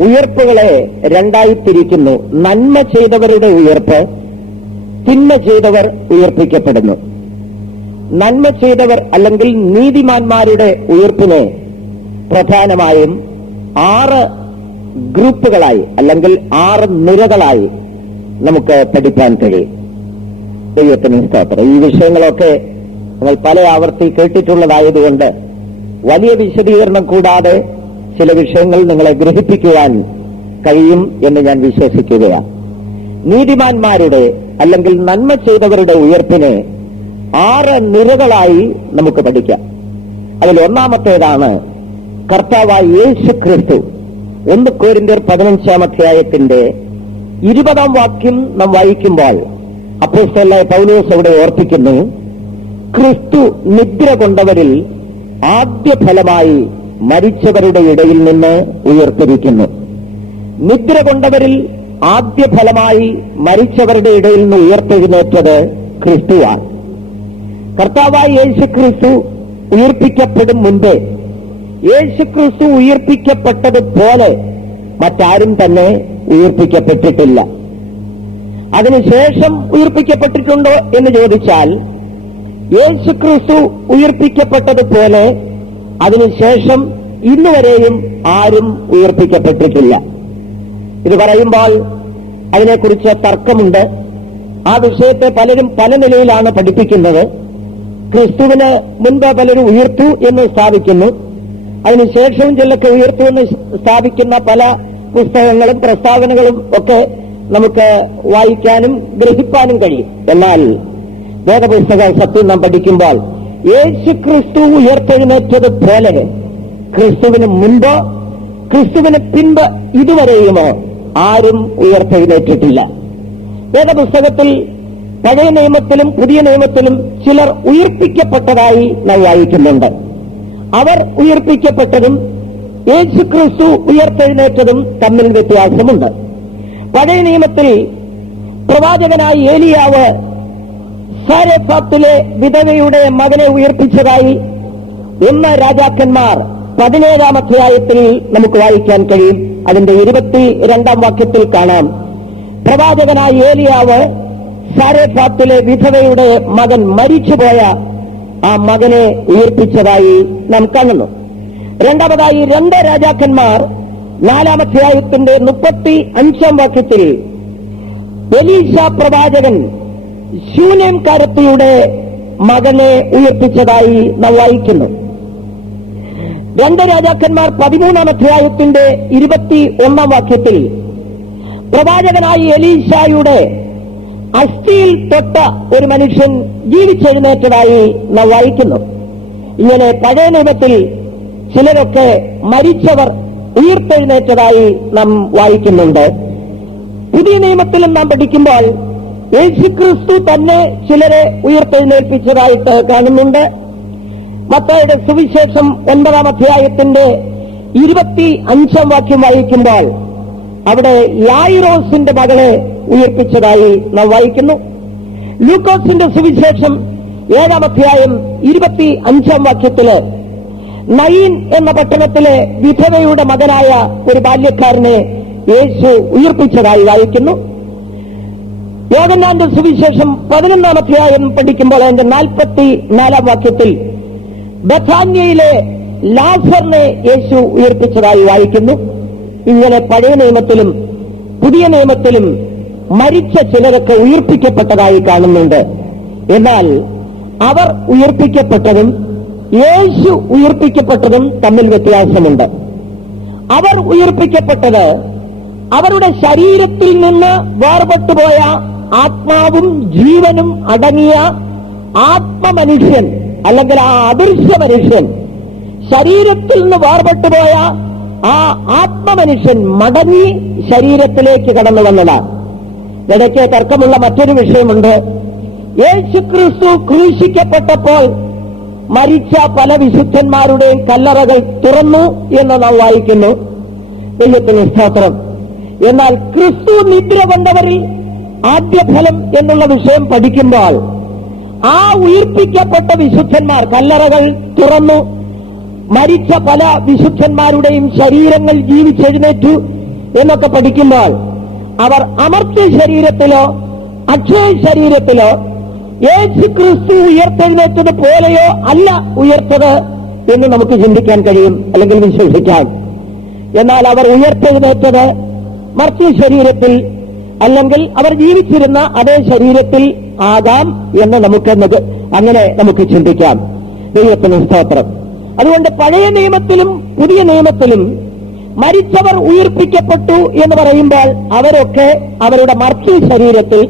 ഉയർപ്പുകളെ രണ്ടായി തിരിക്കുന്നു. നന്മ ചെയ്തവരുടെ ഉയർപ്പ്, തിന്മ ചെയ്തവർ ഉയർപ്പിക്കപ്പെടുന്നു. നന്മ ചെയ്തവർ അല്ലെങ്കിൽ നീതിമാന്മാരുടെ ഉയർപ്പിനെ പ്രധാനമായും 6 ഗ്രൂപ്പുകളായി അല്ലെങ്കിൽ 6 നിരകളായി നമുക്ക് പഠിക്കാൻ കഴിയും. ദൈവത്തിന് സ്തോത്രം. ഈ വിഷയങ്ങളൊക്കെ നിങ്ങൾ പല ആവർത്തി കേട്ടിട്ടുള്ളതായതുകൊണ്ട് വലിയ വിശദീകരണം കൂടാതെ ചില വിഷയങ്ങൾ നിങ്ങളെ ഗ്രഹിപ്പിക്കുവാൻ കഴിയും എന്ന് ഞാൻ വിശ്വസിക്കുകയാണ്. നീതിമാന്മാരുടെ അല്ലെങ്കിൽ നന്മ ചെയ്തവരുടെ ഉയർപ്പിനെ 6 നിരകളായി നമുക്ക് പഠിക്കാം. അതിൽ ഒന്നാമത്തേതാണ് കർത്താവായ യേശു ക്രിസ്തു. 1 കൊരിന്ത്യർ 15-ാം അധ്യായത്തിന്റെ 20-ാം വാക്യം നാം വായിക്കുമ്പോൾ അപ്പോസ്തലനായ പൗലോസ് അവിടെ ഓർപ്പിക്കുന്നു, ക്രിസ്തു നിദ്ര കൊണ്ടവരിൽ ആദ്യ ഫലമായി മരിച്ചവരുടെ ഇടയിൽ നിന്ന് ഉയർത്തിരിക്കുന്നു. നിദ്ര കൊണ്ടവരിൽ ആദ്യ ഫലമായി മരിച്ചവരുടെ ഇടയിൽ നിന്ന് ഉയർത്തെഴുന്നേറ്റത് ക്രിസ്തുവാണ്. കർത്താവായ യേശു ക്രിസ്തു ഉയർപ്പിക്കപ്പെടും മുൻപേ യേശു ക്രിസ്തു ഉയർപ്പിക്കപ്പെട്ടതുപോലെ മറ്റാരും തന്നെ ഉയർപ്പിക്കപ്പെട്ടിട്ടില്ല. അതിനുശേഷം ഉയർപ്പിക്കപ്പെട്ടിട്ടുണ്ടോ എന്ന് ചോദിച്ചാൽ, യേശു ക്രിസ്തു ഉയർപ്പിക്കപ്പെട്ടതുപോലെ അതിനുശേഷം ഇന്നുവരെയും ആരും ഉയർപ്പിക്കപ്പെട്ടിട്ടില്ല. ഇത് പറയുമ്പോൾ അതിനെക്കുറിച്ച് തർക്കമുണ്ട്. ആ വിഷയത്തെ പലരും പല നിലയിലാണ് പഠിപ്പിക്കുന്നത്. ക്രിസ്തുവിന് മുൻപ് പലരും ഉയർത്തു എന്ന് സ്ഥാപിക്കുന്നു, അതിനുശേഷവും ചിലർക്ക് ഉയർത്തു എന്ന് സ്ഥാപിക്കുന്ന പല പുസ്തകങ്ങളും പ്രസ്താവനകളും ഒക്കെ നമുക്ക് വായിക്കാനും ഗ്രഹിക്കാനും കഴിയും. എന്നാൽ വേദപുസ്തക സത്യം നാം പഠിക്കുമ്പോൾ യേശു ക്രിസ്തു ഉയർത്തെഴുന്നേറ്റതുപോലെ ക്രിസ്തുവിന് മുൻപോ ക്രിസ്തുവിന് പിൻപ് ഇതുവരെയുമോ ആരും ഉയർത്തെഴുന്നേറ്റിട്ടില്ല. വേദപുസ്തകത്തിൽ പഴയ നിയമത്തിലും പുതിയ നിയമത്തിലും ചിലർ ഉയർപ്പിക്കപ്പെട്ടതായി നാം വായിക്കുന്നുണ്ട്. അവർ ഉയർപ്പിക്കപ്പെട്ടതും യേശു ക്രിസ്തു ഉയർത്തെഴുന്നേറ്റതും തമ്മിൽ വ്യത്യാസമുണ്ട്. പഴയ നിയമത്തിൽ പ്രവാചകനായ ഏലിയാവ് സാരെഫാത്തിലെ വിധവയുടെ മകനെ ഉയർപ്പിച്ചതായി 1 രാജാക്കന്മാർ 17-ാം അധ്യായത്തിൽ നമുക്ക് വായിക്കാൻ കഴിയും. അതിന്റെ 22-ാം വാക്യത്തിൽ കാണാം, പ്രവാചകനായ ഏലിയാവ് സാരെഫാത്തിലെ വിധവയുടെ മകൻ മരിച്ചുപോയ ആ മകനെ ഉയർപ്പിച്ചതായി നാം കാണുന്നു. രണ്ടാമതായി 2 രാജാക്കന്മാർ 4-ാം അധ്യായത്തിന്റെ 35-ാം വാക്യത്തിൽ എലീശ പ്രവാചകൻ ശൂനേംകാരത്തിയുടെ മകനെ ഉയർപ്പിച്ചതായി നാം വായിക്കുന്നു. 2 രാജാക്കന്മാർ 13-ാം അധ്യായത്തിന്റെ 21-ാം വാക്യത്തിൽ പ്രവാചകനായ എലീശായുടെ അസ്ഥിയിൽ തൊട്ട ഒരു മനുഷ്യൻ ജീവിച്ചെഴുന്നേറ്റതായി നാം വായിക്കുന്നു. ഇങ്ങനെ പഴയ നിയമത്തിൽ ചിലരൊക്കെ മരിച്ചവർ ഉയർത്തെഴുന്നേറ്റതായി നാം വായിക്കുന്നുണ്ട്. പുതിയ നിയമത്തിലും നാം പഠിക്കുമ്പോൾ യേശുക്രിസ്തു തന്നെ ചിലരെ ഉയർത്തെഴുന്നേൽപ്പിച്ചതായിട്ട് കാണുന്നുണ്ട്. മത്തായിയുടെ സുവിശേഷം 9-ാം അധ്യായത്തിന്റെ 25-ാം വാക്യം വായിക്കുമ്പോൾ അവിടെ യായിറോസിന്റെ മകളെ ഉയർപ്പിച്ചതായി നാം വായിക്കുന്നു. ലൂക്കോസിന്റെ സുവിശേഷം 7-ാം അധ്യായം 25-ാം വാക്യത്തില് നയീൻ എന്ന പട്ടണത്തിലെ വിധവയുടെ മകനായ ഒരു ബാല്യക്കാരനെ യേശു ഉയർപ്പിച്ചതായി വായിക്കുന്നു. യോഹന്നാന്റെ സുവിശേഷം 11-ാം അധ്യായം പഠിക്കുമ്പോൾ അതിന്റെ 44-ാം വാക്യത്തിൽ ബഥാന്യയിലെ ലാസറിനെ യേശു ഉയർപ്പിച്ചതായി വായിക്കുന്നു. ഇങ്ങനെ പഴയ നിയമത്തിലും പുതിയ നിയമത്തിലും മരിച്ച ചിലരൊക്കെ ഉയർപ്പിക്കപ്പെട്ടതായി കാണുന്നുണ്ട്. എന്നാൽ അവർ ഉയർപ്പിക്കപ്പെട്ടതും യേശു ഉയർപ്പിക്കപ്പെട്ടതും തമ്മിൽ വ്യത്യാസമുണ്ട്. അവർ ഉയർപ്പിക്കപ്പെട്ടത് അവരുടെ ശരീരത്തിൽ നിന്ന് വേർപെട്ടുപോയ ആത്മാവും ജീവനും അടങ്ങിയ ആത്മമനുഷ്യൻ അല്ലെങ്കിൽ ആ അദൃശ്യ മനുഷ്യൻ, ശരീരത്തിൽ നിന്ന് വേർപെട്ടുപോയ ആ ആത്മമനുഷ്യൻ മടങ്ങി ശരീരത്തിലേക്ക് കടന്നു വന്നതാണ്. ഇടയ്ക്ക് തർക്കമുള്ള മറ്റൊരു വിഷയമുണ്ട്. യേശുക്രിസ്തു ക്രൂശിക്കപ്പെട്ടപ്പോൾ മരിച്ച പല വിശുദ്ധന്മാരുടെയും കല്ലറകൾ തുറന്നു എന്ന് നാം വായിക്കുന്നു. ദൈവത്തിന് സ്തോത്രം. എന്നാൽ ക്രിസ്തു നിദ്ര കൊണ്ടവരിൽ ആദ്യഫലം എന്നുള്ള വിഷയം പഠിക്കുമ്പോൾ ആ ഉയിർപ്പിക്കപ്പെട്ട വിശുദ്ധന്മാർ കല്ലറകൾ തുറന്നു, മരിച്ച പല വിശുദ്ധന്മാരുടെയും ശരീരങ്ങൾ ജീവിച്ചെഴുന്നേറ്റു എന്നൊക്കെ പഠിക്കുമ്പോൾ അവർ അമർത്യ ശരീരത്തിലോ അക്ഷയ ശരീരത്തിലോ യേശു ക്രിസ്തു ഉയർത്തെഴുന്നേറ്റത് പോലെയോ അല്ല ഉയർത്തത് എന്ന് നമുക്ക് ചിന്തിക്കാൻ കഴിയും, അല്ലെങ്കിൽ വിശ്വസിക്കാം. എന്നാൽ അവർ ഉയർത്തെഴുന്നേറ്റത് മർത്യ ശരീരത്തിൽ, അല്ലെങ്കിൽ അവർ ജീവിച്ചിരുന്ന അതേ ശരീരത്തിൽ ആകാം എന്ന് അങ്ങനെ നമുക്ക് ചിന്തിക്കാം. ദൈവത്തിന് സ്തോത്രം. അതുകൊണ്ട് പഴയ നിയമത്തിലും പുതിയ നിയമത്തിലും മരിച്ചവർ ഉയിർപ്പിക്കപ്പെട്ടു എന്ന് പറയുമ്പോൾ അവരൊക്കെ അവരുടെ മർത്യ ശരീരത്തിൽ,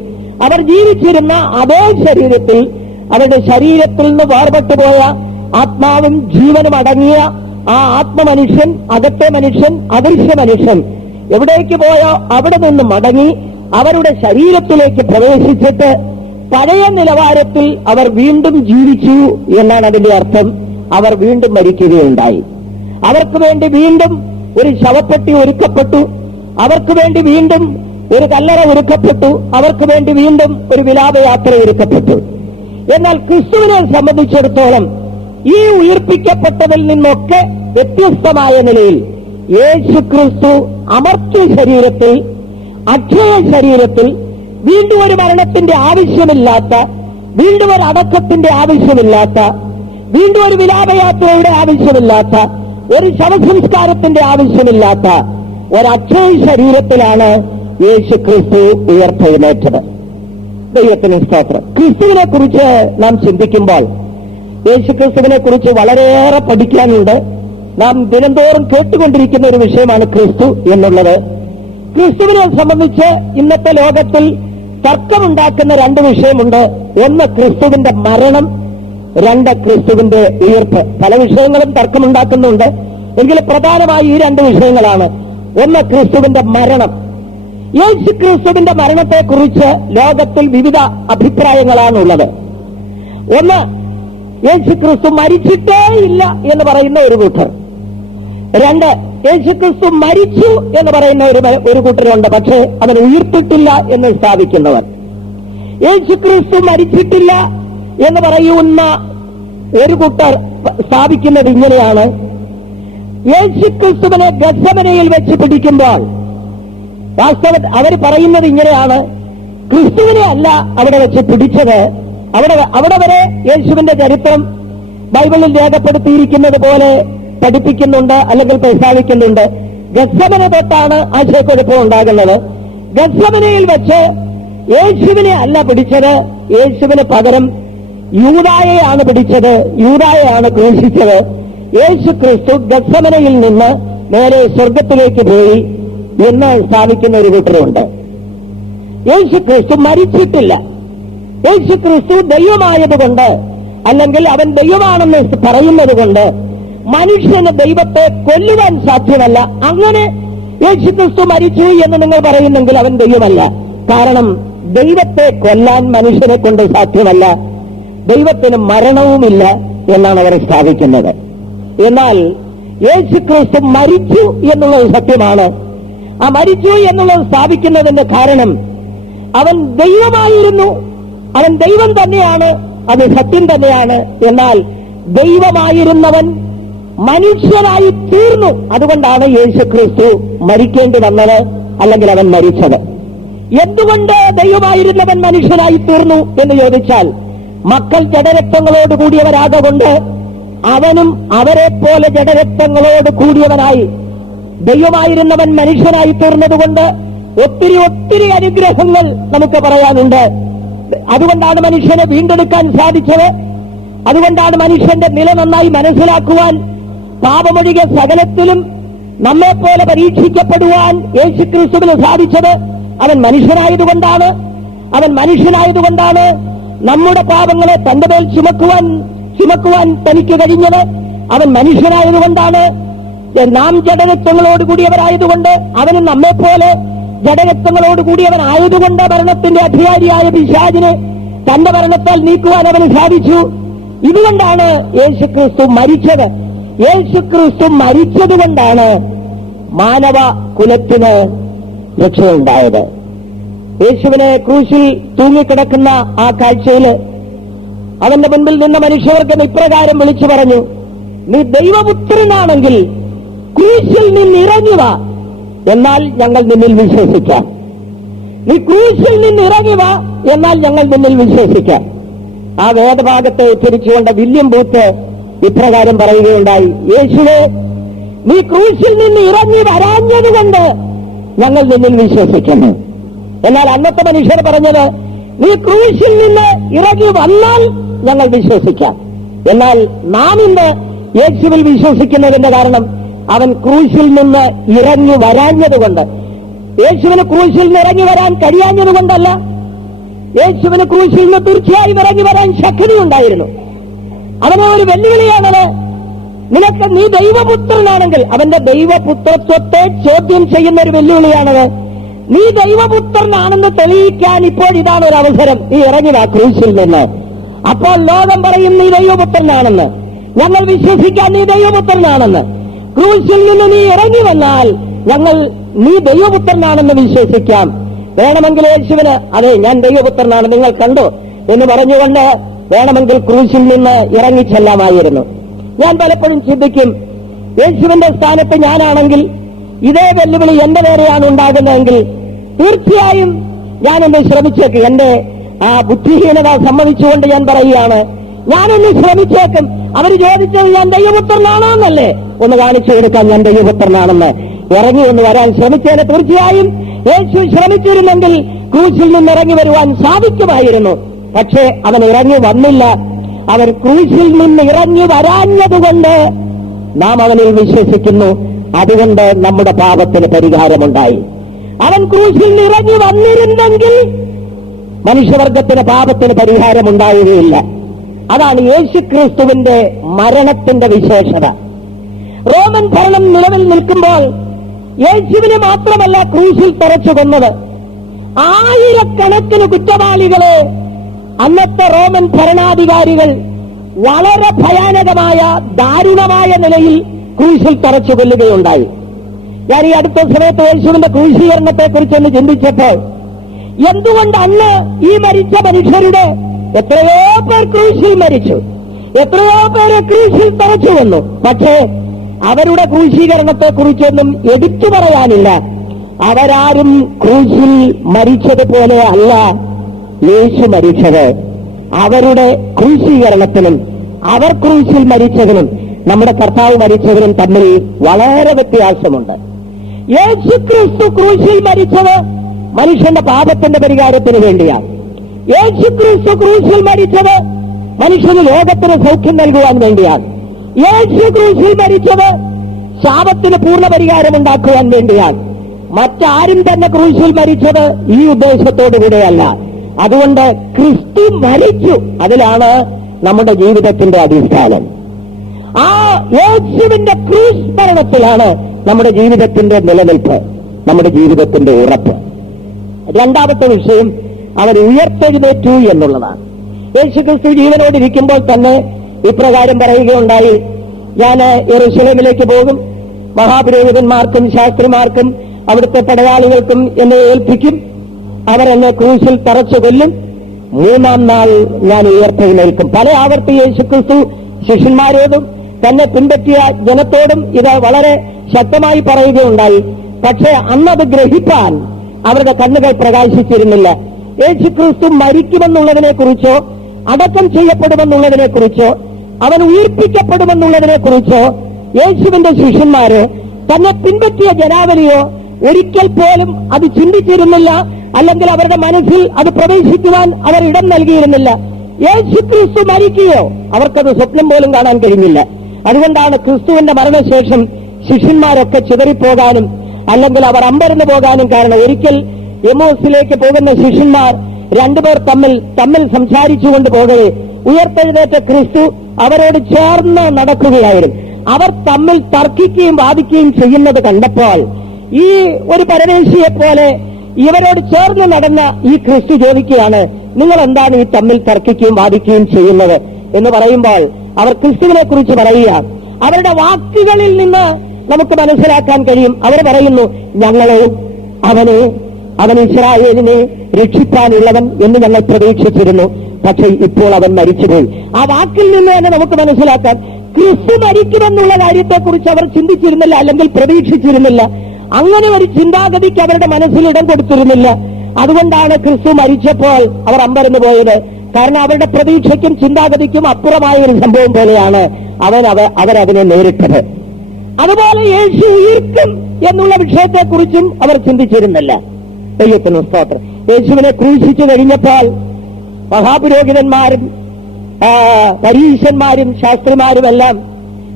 അവർ ജീവിച്ചിരുന്ന അതേ ശരീരത്തിൽ, അവരുടെ ശരീരത്തിൽ നിന്ന് വേർപെട്ടുപോയ ആത്മാവും ജീവനും അടങ്ങിയ ആ ആത്മമനുഷ്യൻ, അകത്തെ മനുഷ്യൻ, അദൃശ്യ മനുഷ്യൻ എവിടേക്ക് പോയോ അവിടെ നിന്ന് മടങ്ങി അവരുടെ ശരീരത്തിലേക്ക് പ്രവേശിച്ചിട്ട് പഴയ നിലവാരത്തിൽ അവർ വീണ്ടും ജീവിച്ചു എന്നാണ് അതിന്റെ അർത്ഥം. അവർ വീണ്ടും മരിക്കുകയുണ്ടായി. അവർക്ക് വേണ്ടി വീണ്ടും ഒരു ശവപ്പെട്ടി ഒരുക്കപ്പെട്ടു, അവർക്ക് വേണ്ടി വീണ്ടും ഒരു കല്ലറ ഒരുക്കപ്പെട്ടു, അവർക്ക് വേണ്ടി വീണ്ടും ഒരു വിലാപയാത്ര ഒരുക്കപ്പെട്ടു. എന്നാൽ ക്രിസ്തുവിനെ സംബന്ധിച്ചിടത്തോളം ഈ ഉയിർപ്പിക്കപ്പെട്ടതിൽ നിന്നൊക്കെ വ്യത്യസ്തമായ നിലയിൽ യേശു ക്രിസ്തു അമർത്യ ശരീരത്തിൽ, അക്ഷയ ശരീരത്തിൽ, വീണ്ടും ഒരു മരണത്തിന്റെ ആവശ്യമില്ലാത്ത, വീണ്ടും ഒരു അടക്കത്തിന്റെ ആവശ്യമില്ലാത്ത, വീണ്ടും ഒരു വിലാപയാത്രയുടെ ആവശ്യമില്ലാത്ത, ഒരു ശവസംസ്കാരത്തിന്റെ ആവശ്യമില്ലാത്ത ഒരക്ഷയ ശരീരത്തിലാണ് യേശു ക്രിസ്തു ഉയർത്തെഴുന്നേറ്റത്. ദൈവത്തിന് സ്തോത്രം. ക്രിസ്തുവിനെ കുറിച്ച് നാം ചിന്തിക്കുമ്പോൾ യേശു ക്രിസ്തുവിനെ കുറിച്ച് വളരെയേറെ പഠിക്കാനുണ്ട്. നാം ദിനംതോറും കേട്ടുകൊണ്ടിരിക്കുന്ന ഒരു വിഷയമാണ് ക്രിസ്തു എന്നുള്ളത്. ക്രിസ്തുവിനെ സംബന്ധിച്ച് ഇന്നത്തെ ലോകത്തിൽ തർക്കമുണ്ടാക്കുന്ന രണ്ട് വിഷയമുണ്ട്. ഒന്ന് ക്രിസ്തുവിന്റെ മരണം, രണ്ട് ക്രിസ്തുവിന്റെ ഉയർപ്പ്. പല വിഷയങ്ങളും തർക്കമുണ്ടാക്കുന്നുണ്ട്, എങ്കിലും പ്രധാനമായി ഈ രണ്ട് വിഷയങ്ങളാണ്. ഒന്ന് ക്രിസ്തുവിന്റെ മരണം. യേശു ക്രിസ്തുവിന്റെ മരണത്തെക്കുറിച്ച് ലോകത്തിൽ വിവിധ അഭിപ്രായങ്ങളാണുള്ളത്. ഒന്ന്, യേശു ക്രിസ്തു മരിച്ചിട്ടേ ഇല്ല എന്ന് പറയുന്ന ഒരു കൂട്ടർ. രണ്ട്, യേശു ക്രിസ്തു മരിച്ചു എന്ന് പറയുന്ന ഒരു കൂട്ടരുണ്ട്, പക്ഷേ അവൻ ഉയർത്തിട്ടില്ല എന്ന് സ്ഥാപിക്കുന്നവർ. യേശു ക്രിസ്തു മരിച്ചിട്ടില്ല എന്ന് പറയുന്ന ഒരു കൂട്ടർ സ്ഥാപിക്കുന്നത് ഇങ്ങനെയാണ്: യേശു ക്രിസ്തുവിനെ ഗത്സമനയിൽ വെച്ച് പിടിക്കുമ്പോൾ വാസ്തവത്തിൽ അവർ പറയുന്നത് ഇങ്ങനെയാണ്: ക്രിസ്തുവിനെ അല്ല അവിടെ വെച്ച് പിടിച്ചത്. അവിടെ വരെ യേശുവിന്റെ ചരിത്രം ബൈബിളിൽ രേഖപ്പെടുത്തിയിരിക്കുന്നത് പോലെ പഠിപ്പിക്കുന്നുണ്ട്, അല്ലെങ്കിൽ പ്രസ്താവിക്കുന്നുണ്ട്. ഗത്സമന തൊട്ടാണ് ആശയക്കുഴപ്പം ഉണ്ടാകുന്നത്. ഗത്സമനയിൽ വെച്ച് യേശുവിനെ അല്ല പിടിച്ചത്, യേശുവിന് പകരം യൂദായെയാണ് പിടിച്ചത്, യൂദായെയാണ് ക്രൂശിച്ചത്. യേശു ക്രിസ്തു ഗത്സമനയിൽ നിന്ന് നേരെ സ്വർഗത്തിലേക്ക് പോയി എന്ന് സ്ഥാപിക്കുന്ന ഒരു കൂട്ടരുണ്ട്. യേശു ക്രിസ്തു മരിച്ചിട്ടില്ല. യേശു ക്രിസ്തു ദൈവമായതുകൊണ്ട്, അല്ലെങ്കിൽ അവൻ ദൈവമാണെന്ന് പറയുന്നത് കൊണ്ട് മനുഷ്യന് ദൈവത്തെ കൊല്ലുവാൻ സാധ്യമല്ല. അങ്ങനെ യേശു ക്രിസ്തു മരിച്ചു എന്ന് നിങ്ങൾ പറയുന്നെങ്കിൽ അവൻ ദൈവമല്ല. കാരണം ദൈവത്തെ കൊല്ലാൻ മനുഷ്യനെ കൊണ്ട് സാധ്യമല്ല, ദൈവത്തിന് മരണവുമില്ല എന്നാണ് അവർ സ്ഥാപിക്കുന്നത്. എന്നാൽ യേശു ക്രിസ്തു മരിച്ചു എന്നുള്ളത് സത്യമാണ്. ആ മരിച്ചു എന്നുള്ളത് സ്ഥാപിക്കുന്നതിന്റെ കാരണം അവൻ ദൈവമായിരുന്നു, അവൻ ദൈവം തന്നെയാണ്, അത് സത്യം തന്നെയാണ്. എന്നാൽ ദൈവമായിരുന്നവൻ മനുഷ്യനായി തീർന്നു. അതുകൊണ്ടാണ് യേശു ക്രിസ്തു മരിക്കേണ്ടി വന്നത്, അല്ലെങ്കിൽ അവൻ മരിച്ചത്. എന്തുകൊണ്ട് ദൈവമായിരുന്നവൻ മനുഷ്യനായി തീർന്നു എന്ന് ചോദിച്ചാൽ, മക്കൾ ജഡരക്തങ്ങളോട് കൂടിയവരാകൊണ്ട് അവനും അവരെ പോലെ ജഡരക്തങ്ങളോട് കൂടിയവനായി ദൈവമായിരുന്നവൻ മനുഷ്യനായി തീർന്നതുകൊണ്ട് ഒത്തിരി ഒത്തിരി അനുഗ്രഹങ്ങൾ നമുക്ക് പറയാനുണ്ട്. അതുകൊണ്ടാണ് മനുഷ്യനെ വീണ്ടെടുക്കാൻ സാധിച്ചത്. അതുകൊണ്ടാണ് മനുഷ്യന്റെ നില നന്നായി മനസ്സിലാക്കുവാൻ, പാപമൊഴികെ സകലത്തിലും നമ്മെപ്പോലെ പരീക്ഷിക്കപ്പെടുവാൻ യേശുക്രിസ്തുവിന് സാധിച്ചത്. അവൻ മനുഷ്യനായതുകൊണ്ടാണ്. അവൻ മനുഷ്യനായതുകൊണ്ടാണ് നമ്മുടെ പാപങ്ങളെ തന്റെ മേൽ ചുമക്കുവാൻ തനിക്ക് കഴിഞ്ഞത്. അവൻ മനുഷ്യനായതുകൊണ്ടാണ്. നാം ജഡരക്തങ്ങളോട് കൂടിയവരായതുകൊണ്ട് അവനും നമ്മെപ്പോലെ ജഡരക്തങ്ങളോട് കൂടിയവനായതുകൊണ്ട് മരണത്തിന്റെ അധികാരിയായ പിശാചിനെ തന്റെ മരണത്താൽ നീക്കുവാൻ അവന് സാധിച്ചു. ഇതുകൊണ്ടാണ് യേശുക്രിസ്തു മരിച്ചത്. യേശുക്രിസ്തു മരിച്ചതുകൊണ്ടാണ് മാനവ കുലത്തിന് രക്ഷയുണ്ടായത്. യേശുവിനെ ക്രൂശിൽ തൂങ്ങിക്കിടക്കുന്ന ആ കാഴ്ചയിൽ അവന്റെ മുൻപിൽ നിന്ന മനുഷ്യവർഗം ഇപ്രകാരം വിളിച്ചു പറഞ്ഞു: നീ ദൈവപുത്രനാണെങ്കിൽ ക്രൂശിൽ നിന്നിറങ്ങുക, എന്നാൽ ഞങ്ങൾ നിന്നിൽ വിശ്വസിക്കാം. നീ ക്രൂശിൽ നിന്ന് ഇറങ്ങി വാ, എന്നാൽ ഞങ്ങൾ നിന്നിൽ വിശ്വസിക്കാം. ആ വേദഭാഗത്തെ ഉദ്ധരിച്ചുകൊണ്ട് വില്യം ബൂത്ത് ഇപ്രകാരം പറയുകയുണ്ടായി: യേശുവേ, നീ ക്രൂശിൽ നിന്ന് ഇറങ്ങി വരാഞ്ഞതുകൊണ്ട് ഞങ്ങൾ നിന്നിൽ വിശ്വസിക്കുന്നു. എന്നാൽ അന്നത്തെ മനുഷ്യർ പറഞ്ഞത്, നീ ക്രൂശിൽ നിന്ന് ഇറങ്ങി വന്നാൽ ഞങ്ങൾ വിശ്വസിക്കാം. എന്നാൽ നാം ഇന്ന് യേശുവിൽ വിശ്വസിക്കുന്നതിന്റെ കാരണം അവൻ ക്രൂശിൽ നിന്ന് ഇറങ്ങി വരാഞ്ഞതുകൊണ്ട്. യേശുവിന് ക്രൂശിൽ നിന്ന് ഇറങ്ങി വരാൻ കഴിയാഞ്ഞതുകൊണ്ടല്ല. യേശുവിന് ക്രൂശിൽ നിന്ന് തീർച്ചയായും ഇറങ്ങി വരാൻ ശക്തിയുണ്ടായിരുന്നു. അവനെ ഒരു വെല്ലുവിളിയാണത്. നീ ദൈവപുത്രനാണെങ്കിൽ, അവന്റെ ദൈവപുത്രത്വത്തെ ചോദ്യം ചെയ്യുന്ന ഒരു വെല്ലുവിളിയാണത്. നീ ദൈവപുത്രനാണെന്ന് തെളിയിക്കാൻ ഇപ്പോൾ ഇതാണ് ഒരു അവസരം. നീ ഇറങ്ങി വാ ക്രൂശിൽ നിന്ന്. അപ്പോൾ ലോകം പറയും നീ ദൈവപുത്രനാണെന്ന്. ഞങ്ങൾ വിശ്വസിക്കാൻ നീ ദൈവപുത്രനാണെന്ന്. ക്രൂശിൽ നിന്ന് നീ ഇറങ്ങി വന്നാൽ ഞങ്ങൾ നീ ദൈവപുത്രനാണെന്ന് വിശ്വസിക്കാം. വേണമെങ്കിൽ യേശുവിന് അതെ ഞാൻ ദൈവപുത്രനാണ് നിങ്ങൾ കണ്ടു എന്ന് പറഞ്ഞുകൊണ്ട് വേണമെങ്കിൽ ക്രൂശിൽ നിന്ന് ഇറങ്ങിച്ചെല്ലാമായിരുന്നു. ഞാൻ പലപ്പോഴും ചിന്തിക്കും, യേശുവിന്റെ സ്ഥാനത്ത് ഞാനാണെങ്കിൽ ഇതേ വെല്ലുവിളി എന്റെ നേരെയാണ് ഉണ്ടാകുന്നതെങ്കിൽ തീർച്ചയായും ഞാനൊന്ന് ശ്രമിച്ചേക്കും. എന്റെ ആ ബുദ്ധിഹീനത സമ്മതിച്ചുകൊണ്ട് ഞാൻ പറയുകയാണ്, ഞാനൊന്ന് ശ്രമിച്ചേക്കും. അവർ ചോദിച്ചത് ഞാൻ ദൈവപുത്രനാണോ എന്നല്ലേ, ഒന്ന് കാണിച്ചു കൊടുക്കാൻ ഞാൻ ദൈവപുത്രനാണെന്ന്. ഇറങ്ങി ഒന്ന് വരാൻ ശ്രമിച്ചതിന് തീർച്ചയായും യേശു ശ്രമിച്ചിരുന്നെങ്കിൽ ക്രൂശിൽ നിന്ന് ഇറങ്ങി വരുവാൻ സാധിക്കുമായിരുന്നു. പക്ഷേ അവൻ ഇറങ്ങി വന്നില്ല. അവൻ ക്രൂശിൽ നിന്ന് ഇറങ്ങി വരാഞ്ഞതുകൊണ്ട് നാം അവനിൽ വിശ്വസിക്കുന്നു. അതുകൊണ്ട് നമ്മുടെ പാപത്തിന് പരിഹാരമുണ്ടായി. അവൻ ക്രൂശിൽ നിന്ന് ഇറങ്ങി വന്നിരുന്നെങ്കിൽ മനുഷ്യവർഗത്തിന് പാപത്തിന് പരിഹാരമുണ്ടാവുകയില്ല. അതാണ് യേശുക്രിസ്തുവിന്റെ മരണത്തിന്റെ വിശേഷത. റോമൻ ഭരണം നിലവിൽ നിൽക്കുമ്പോൾ യേശുവിനെ മാത്രമല്ല ക്രൂശിൽ തറച്ചു കൊന്നത്, ആയിരക്കണക്കിന് കുറ്റവാളികളെ അന്നത്തെ റോമൻ ഭരണാധികാരികൾ വളരെ ഭയാനകമായ ദാരുണമായ നിലയിൽ ക്രൂശിൽ തറച്ചു കൊല്ലുകയുണ്ടായി. ഞാൻ ഈ അടുത്ത സമയത്ത് യേശുവിന്റെ ക്രൂശീകരണത്തെക്കുറിച്ചൊന്ന് ചിന്തിച്ചപ്പോൾ എന്തുകൊണ്ട് അന്ന് ഈ മരിച്ച മനുഷ്യരുടെ എത്രയോ പേർ ക്രൂശിൽ മരിച്ചു, എത്രയോ പേരെ ക്രൂശിൽ തറച്ചു വന്നു. പക്ഷേ അവരുടെ ക്രൂശീകരണത്തെക്കുറിച്ചൊന്നും എടുത്തു പറയാനില്ല. അവരാരും ക്രൂശിൽ മരിച്ചതുപോലെ അല്ല യേശു മരിച്ചത്. അവരുടെ ക്രൂശീകരണത്തിനും അവർ ക്രൂശിൽ മരിച്ചതിനും നമ്മുടെ കർത്താവ് മരിച്ചതിനും തമ്മിൽ വളരെ വ്യത്യാസമുണ്ട്. യേശുക്രിസ്തു ക്രൂശിൽ മരിച്ചത് മനുഷ്യന്റെ പാപത്തിന്റെ പരിഹാരത്തിന് വേണ്ടിയാണ്. യേശുക്രിസ്തു ക്രൂശിൽ മരിച്ചത് മനുഷ്യന് ലോകത്തിന് സൗഖ്യം നൽകുവാൻ വേണ്ടിയാണ്. യേശു ക്രൂശിൽ മരിച്ചത് ശാപത്തിന് പൂർണ്ണ പരിഹാരമുണ്ടാക്കുവാൻ വേണ്ടിയാണ്. മറ്റാരും തന്നെ ക്രൂശിൽ മരിച്ചത് ഈ ഉദ്ദേശത്തോടുകൂടെയല്ല. അതുകൊണ്ട് ക്രിസ്തു മരിച്ചു, അതിലാണ് നമ്മുടെ ജീവിതത്തിന്റെ അടിസ്ഥാനം. ആ യേശുവിന്റെ ക്രൂശ് മരണത്തിലാണ് നമ്മുടെ ജീവിതത്തിന്റെ നിലനിൽപ്പ്, നമ്മുടെ ജീവിതത്തിന്റെ ഉറപ്പ്. രണ്ടാമത്തെ വിഷയം അവൻ ഉയർത്തെഴുന്നേറ്റു എന്നുള്ളതാണ്. യേശുക്രിസ്തു ജീവനോടിരിക്കുമ്പോൾ തന്നെ ഇപ്രകാരം പറയുകയുണ്ടായി: ഞാൻ യെരൂശലേമിലേക്ക് പോകും, മഹാപുരോഹിതന്മാർക്കും ശാസ്ത്രിമാർക്കും അവിടുത്തെ പടയാളികൾക്കും എന്നെ ഏൽപ്പിക്കും, അവർ എന്നെ ക്രൂശിൽ തറച്ചു കൊല്ലും, മൂന്നാം നാൾ ഞാൻ ഉയർത്തെഴുന്നേൽക്കും. പല ആവർത്തി യേശുക്രിസ്തു ശിഷ്യന്മാരോടും തന്നെ പിൻപറ്റിയ ജനത്തോടും ഇത് വളരെ ശക്തമായി പറയുകയുണ്ടായി. പക്ഷേ അന്നത് ഗ്രഹിക്കാൻ അവരുടെ കണ്ണുകൾ പ്രകാശിച്ചിരുന്നില്ല. യേശുക്രിസ്തു മരിക്കുമെന്നുള്ളതിനെക്കുറിച്ചോ അടക്കം ചെയ്യപ്പെടുമെന്നുള്ളതിനെക്കുറിച്ചോ അവൻ ഉയർപ്പിക്കപ്പെടുമെന്നുള്ളതിനെക്കുറിച്ചോ യേശുവിന്റെ ശിഷ്യന്മാര് തന്നെ പിൻപറ്റിയ ജനാവലിയോ ഒരിക്കൽ പോലും അത് ചിന്തിച്ചിരുന്നില്ല. അല്ലെങ്കിൽ അവരുടെ മനസ്സിൽ അത് പ്രവേശിക്കുവാൻ അവർ ഇടം നൽകിയിരുന്നില്ല. യേശുക്രിസ്തു മരിക്കുകയോ അവർക്കത് സ്വപ്നം പോലും കാണാൻ കഴിഞ്ഞില്ല. അതുകൊണ്ടാണ് ക്രിസ്തുവിന്റെ മരണശേഷം ശിഷ്യന്മാരൊക്കെ ചിതറിപ്പോകാനും അല്ലെങ്കിൽ അവർ അമ്പരന്ന് പോകാനും കാരണം. ഒരിക്കൽ എമോസിലേക്ക് പോകുന്ന ശിഷ്യന്മാർ രണ്ടുപേർ തമ്മിൽ സംസാരിച്ചുകൊണ്ട് പോകവേ ഉയർത്തെഴുന്നേറ്റ ക്രിസ്തു അവരോട് ചേർന്ന് നടക്കുകയായിരുന്നു. അവർ തമ്മിൽ തർക്കിക്കുകയും വാദിക്കുകയും ചെയ്യുന്നത് കണ്ടപ്പോൾ ഈ ഒരു പരദേശിയെ പോലെ ഇവരോട് ചേർന്ന് നടന്ന ഈ ക്രിസ്തു ചോദിക്കുകയാണ്, നിങ്ങൾ എന്താണ് ഈ തമ്മിൽ തർക്കിക്കുകയും വാദിക്കുകയും ചെയ്യുന്നത് എന്ന് പറയുമ്പോൾ അവർ ക്രിസ്തുവിനെ കുറിച്ച് പറയുക. അവരുടെ വാക്കുകളിൽ നിന്ന് നമുക്ക് മനസ്സിലാക്കാൻ കഴിയും. അവർ പറയുന്നു, ഞങ്ങളെ അവൻ ഇസ്രായേലിനെ രക്ഷിക്കാനുള്ളവൻ എന്ന് ഞങ്ങൾ പ്രതീക്ഷിച്ചിരുന്നു, പക്ഷേ ഇപ്പോൾ അവൻ മരിച്ചുപോയി. ആ വാക്കിൽ നിന്ന് തന്നെ നമുക്ക് മനസ്സിലാക്കാൻ ക്രിസ്തു മരിക്കുമെന്നുള്ള കാര്യത്തെക്കുറിച്ച് അവർ ചിന്തിച്ചിരുന്നില്ല, അല്ലെങ്കിൽ പ്രതീക്ഷിച്ചിരുന്നില്ല. അങ്ങനെ ഒരു ചിന്താഗതിക്ക് അവരുടെ മനസ്സിൽ ഇടം കൊടുത്തിരുന്നില്ല. അതുകൊണ്ടാണ് ക്രിസ്തു മരിച്ചപ്പോൾ അവർ അമ്പരന്ന് പോയത്. കാരണം അവരുടെ പ്രതീക്ഷയ്ക്കും ചിന്താഗതിക്കും അപ്പുറമായ ഒരു സംഭവം പോലെയാണ് അവരതിനെ നേരിട്ടത്. അതുപോലെ യേശു ഉയർക്കും എന്നുള്ള വിഷയത്തെക്കുറിച്ചും അവർ ചിന്തിച്ചിരുന്നില്ല. ദൈവത്തിന് സ്തോത്രം. യേശുവിനെ ക്രൂശിച്ചു കഴിഞ്ഞപ്പോൾ മഹാപുരോഹിതന്മാരും പരീശന്മാരും ശാസ്ത്രിമാരുമെല്ലാം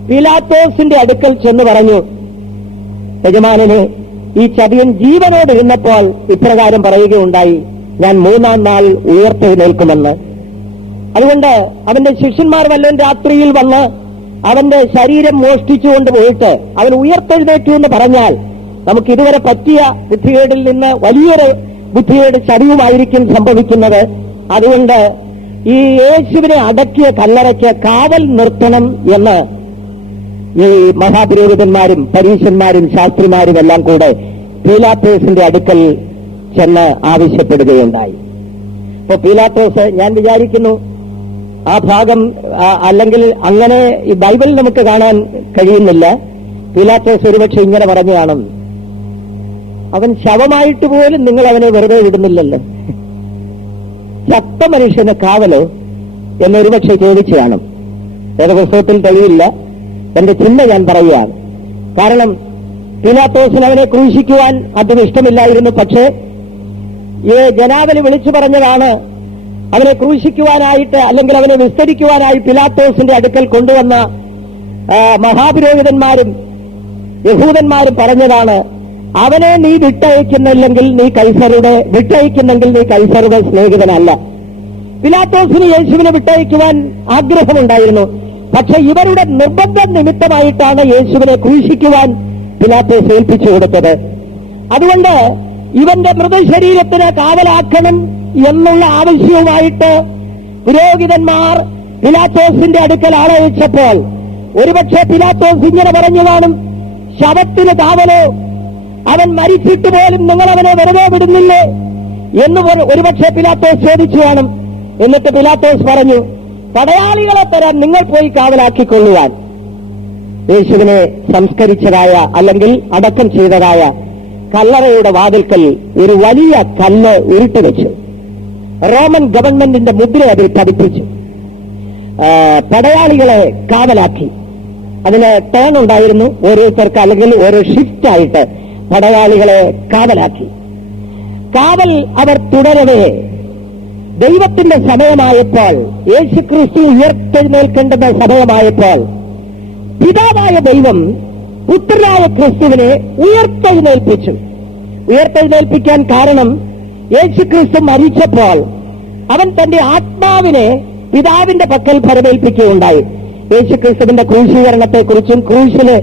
പീലാത്തോസിന്റെ അടുക്കൽ ചെന്ന് പറഞ്ഞു, യജമാനനെ, ഈ ചതിയൻ ജീവനോടിരുന്നപ്പോൾ ഇപ്രകാരം പറയുകയുണ്ടായി, ഞാൻ 3-ാം നാൾ ഉയർത്തെഴുന്നേൽക്കുമെന്ന്. അതുകൊണ്ട് അവന്റെ ശിഷ്യന്മാർ വല്ലതും രാത്രിയിൽ വന്ന് അവന്റെ ശരീരം മോഷ്ടിച്ചുകൊണ്ട് പോയിട്ട് അവൻ ഉയർത്തെഴുന്നേറ്റു എന്ന് പറഞ്ഞാൽ നമുക്ക് ഇതുവരെ പറ്റിയ ബുദ്ധികേടിൽ നിന്ന് വലിയൊരു ബുദ്ധികേട് ചതിവുമായിരിക്കും സംഭവിക്കുന്നത്. അതുകൊണ്ട് ഈ യേശുവിനെ അടക്കിയ കല്ലറയ്ക്ക് കാവൽ നിർത്തണം എന്ന് ഈ മഹാപുരോഹിതന്മാരും പരീശന്മാരും ശാസ്ത്രിമാരും എല്ലാം കൂടെ പീലാത്തോസിന്റെ അടുക്കൽ ചെന്ന് ആവശ്യപ്പെടുകയുണ്ടായി. അപ്പോ പീലാത്തോസ്, ഞാൻ വിചാരിക്കുന്നു ആ ഭാഗം അല്ലെങ്കിൽ അങ്ങനെ ഈ ബൈബിൾ നമുക്ക് കാണാൻ കഴിയുന്നില്ല. പീലാത്തോസ് ഒരുപക്ഷെ ഇങ്ങനെ പറഞ്ഞു കാണും, അവൻ ശവമായിട്ട് പോലും നിങ്ങൾ അവനെ വെറുതെ വിടുന്നില്ലല്ലോ, ചത്ത മനുഷ്യന് കാവലോ എന്നൊരുപക്ഷെ ചോദിച്ചു കാണും. വേദപുസ്തകത്തിൽ തെളിയില്ല, എന്റെ ചിന്ത ഞാൻ പറയുകയാണ്. കാരണം പീലാത്തോസിന് അവനെ ക്രൂശിക്കുവാൻ അതും ഇഷ്ടമില്ലായിരുന്നു. പക്ഷേ ഈ ജനാവലി വിളിച്ചു പറഞ്ഞതാണ് അവനെ ക്രൂശിക്കുവാനായിട്ട് അല്ലെങ്കിൽ അവനെ വിസ്തരിക്കുവാനായി പീലാത്തോസിന്റെ അടുക്കൽ കൊണ്ടുവന്ന മഹാപുരോഹിതന്മാരും യഹൂദന്മാരും പറഞ്ഞതാണ്, അവനെ നീ വിട്ടയക്കുന്നെങ്കിൽ നീ കൈസറുടെ സ്നേഹിതനല്ല. പീലാത്തോസിന് യേശുവിനെ വിട്ടയക്കുവാൻ ആഗ്രഹമുണ്ടായിരുന്നു. പക്ഷെ ഇവരുടെ നിർബന്ധ നിമിത്തമായിട്ടാണ് യേശുവിനെ ക്രൂശിക്കുവാൻ പീലാത്തോസ് ഏൽപ്പിച്ചു കൊടുത്തത്. അതുകൊണ്ട് ഇവന്റെ മൃതശരീരത്തിന് കാവലാക്കണം എന്നുള്ള ആവശ്യവുമായിട്ട് പുരോഹിതന്മാർ പീലാത്തോസിന്റെ അടുക്കൽ ആളയച്ചപ്പോൾ ഒരുപക്ഷെ പീലാത്തോസ് ഇങ്ങനെ പറഞ്ഞു കാണും, ശവത്തിന് കാവലോ, അവൻ മരിച്ചിട്ട് പോലും നിങ്ങൾ അവനെ വെറുതെ വിടുന്നില്ലേ എന്ന് ഒരുപക്ഷെ പീലാത്തോസ് ചോദിച്ചു കാണും. എന്നിട്ട് പീലാത്തോസ് പറഞ്ഞു, പടയാളികളെ തരാൻ നിങ്ങൾ പോയി കാവലാക്കിക്കൊള്ളുവാൻ. യേശുവിനെ സംസ്കരിച്ചതായ അല്ലെങ്കിൽ അടക്കം ചെയ്തതായ കല്ലറയുടെ വാതിൽക്കൽ ഒരു വലിയ കല്ല് ഉരുട്ടുവെച്ചു. റോമൻ ഗവൺമെന്റിന്റെ മുദ്ര അതിൽ പതിപ്പിച്ചു. പടയാളികളെ കാവലാക്കി. അതിന് ടേൺ ഉണ്ടായിരുന്നു, ഓരോരുത്തർക്ക് അല്ലെങ്കിൽ ഓരോ ഷിഫ്റ്റ് ആയിട്ട് പടയാളികളെ കാവലാക്കി. കാവൽ അവർ തുടരവേ ദൈവത്തിന്റെ സമയമായപ്പോൾ, യേശുക്രിസ്തു ഉയർത്തെഴുന്നേൽക്കേണ്ടുന്ന സമയമായപ്പോൾ പിതാവായ ദൈവം പുത്രനായ ക്രിസ്തുവിനെ ഉയർത്തെഴുന്നേൽപ്പിച്ചു. ഉയർത്തെഴുന്നേൽപ്പിക്കാൻ കാരണം യേശുക്രിസ്തു മരിച്ചപ്പോൾ അവൻ തന്റെ ആത്മാവിനെ പിതാവിന്റെ പക്കൽ ഫലമേൽപ്പിക്കുകയുണ്ടായി. യേശുക്രിസ്തുവിന്റെ ക്രൂശീകരണത്തെക്കുറിച്ചും ക്രൂശിലെ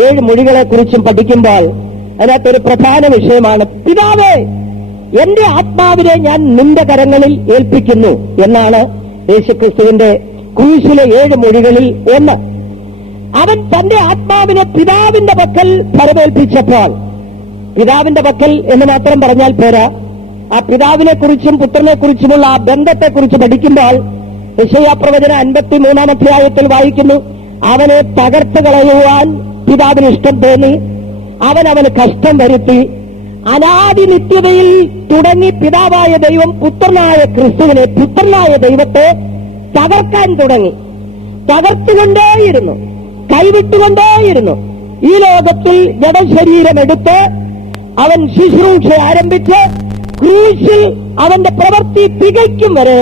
7 മൊഴികളെക്കുറിച്ചും പഠിക്കുമ്പോൾ അതിനകത്തൊരു പ്രധാന വിഷയമാണ്, പിതാവേ, എന്റെ ആത്മാവിനെ ഞാൻ നിന്റെ കരങ്ങളിൽ ഏൽപ്പിക്കുന്നു എന്നാണ് യേശുക്രിസ്തുവിന്റെ ക്രൂശിലെ 7 മൊഴികളിൽ ഒന്ന്. അവൻ തന്റെ ആത്മാവിനെ പിതാവിന്റെ പക്കൽ ഫലമേൽപ്പിച്ചപ്പോൾ, പിതാവിന്റെ പക്കൽ എന്ന് മാത്രം പറഞ്ഞാൽ പോരാ, ആ പിതാവിനെ കുറിച്ചും പുത്രനെ കുറിച്ചുമുള്ള ആ ബന്ധത്തെക്കുറിച്ച് പഠിക്കുമ്പോൾ യെശയ്യാപ്രവചനം 53-ാം അധ്യായത്തിൽ വായിക്കുന്നു, അവനെ തകർത്ത് കളയുവാൻ പിതാവിന് ഇഷ്ടം തോന്നി, അവന് കഷ്ടം വരുത്തി. അനാദി നിത്യതയിൽ തുടങ്ങി പിതാവായ ദൈവം പുത്രനായ ക്രിസ്തുവിനെ, പുത്രനായ ദൈവത്തെ തകർക്കാൻ തുടങ്ങി. തകർത്തുകൊണ്ടേയിരുന്നു, കൈവിട്ടുകൊണ്ടേയിരുന്നു. ഈ ലോകത്തിൽ ജഡശരീരമെടുത്ത് അവൻ ശുശ്രൂഷ ആരംഭിച്ച് ക്രൂശിൽ അവന്റെ പ്രവൃത്തി തികയ്ക്കും വരെ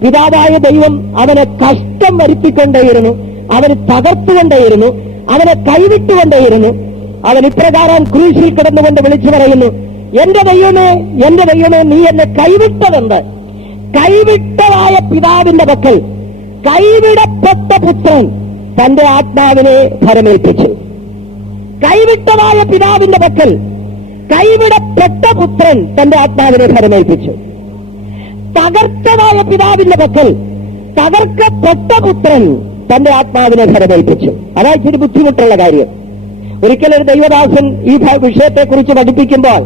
പിതാവായ ദൈവം അവനെ കഷ്ടം വരുത്തിക്കൊണ്ടേയിരുന്നു, അവന് തകർത്തുകൊണ്ടേയിരുന്നു, അവനെ കൈവിട്ടുകൊണ്ടേയിരുന്നു. അവൻ ഇപ്രകാരം ക്രൂശിൽ കിടന്നുകൊണ്ട് വിളിച്ചു പറയുന്നു, എന്റെ ദൈവമേ, എന്റെ ദൈവമേ, നീ എന്നെ കൈവിട്ടതെന്ത്? കൈവിട്ടതായ പിതാവിന്റെ പക്കൽ കൈവിടപ്പെട്ട പുത്രൻ തന്റെ ആത്മാവിനെ ഫലമേൽപ്പിച്ചു. കൈവിട്ടതായ പിതാവിന്റെ പക്കൽ കൈവിടപ്പെട്ട പുത്രൻ തന്റെ ആത്മാവിനെ ഫലമേൽപ്പിച്ചു. തകർത്തതായ പിതാവിന്റെ പക്കൽ തകർക്കപ്പെട്ട പുത്രൻ തന്റെ ആത്മാവിനെ ഫലമേൽപ്പിച്ചു. അതാ ഇച്ചിരി ബുദ്ധിമുട്ടുള്ള കാര്യം. ഒരിക്കലൊരു ദൈവദാസൻ ഈ വിഷയത്തെക്കുറിച്ച് പഠിപ്പിക്കുമ്പോൾ,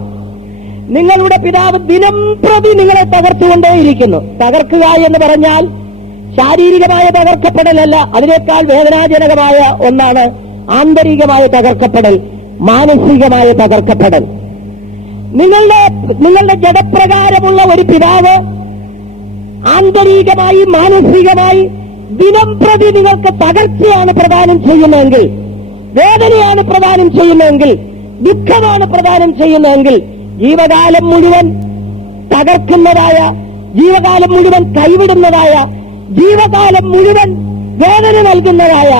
നിങ്ങളുടെ പിതാവ് ദിനം പ്രതി നിങ്ങളെ തകർത്തുകൊണ്ടേയിരിക്കുന്നു. തകർക്കുക എന്ന് പറഞ്ഞാൽ ശാരീരികമായ തകർക്കപ്പെടലല്ല, അതിനേക്കാൾ വേദനാജനകമായ ഒന്നാണ് ആന്തരികമായ തകർക്കപ്പെടൽ. മാനസികമായ തകർക്കപ്പെടൽ. നിങ്ങളുടെ ജഡപ്രകാരമുള്ള ഒരു പിതാവ് ആന്തരികമായി മാനസികമായി ദിനം പ്രതി നിങ്ങൾക്ക് തകർച്ചയാണ് പ്രദാനം ചെയ്യുന്നതെങ്കിൽ, വേദനയാണ് പ്രദാനം ചെയ്യുന്നതെങ്കിൽ, ദുഃഖമാണ് പ്രദാനം ചെയ്യുന്നതെങ്കിൽ, ജീവകാലം മുഴുവൻ തകർക്കുന്നതായ, ജീവകാലം മുഴുവൻ കൈവിടുന്നതായ, ജീവകാലം മുഴുവൻ വേദന നൽകുന്നതായ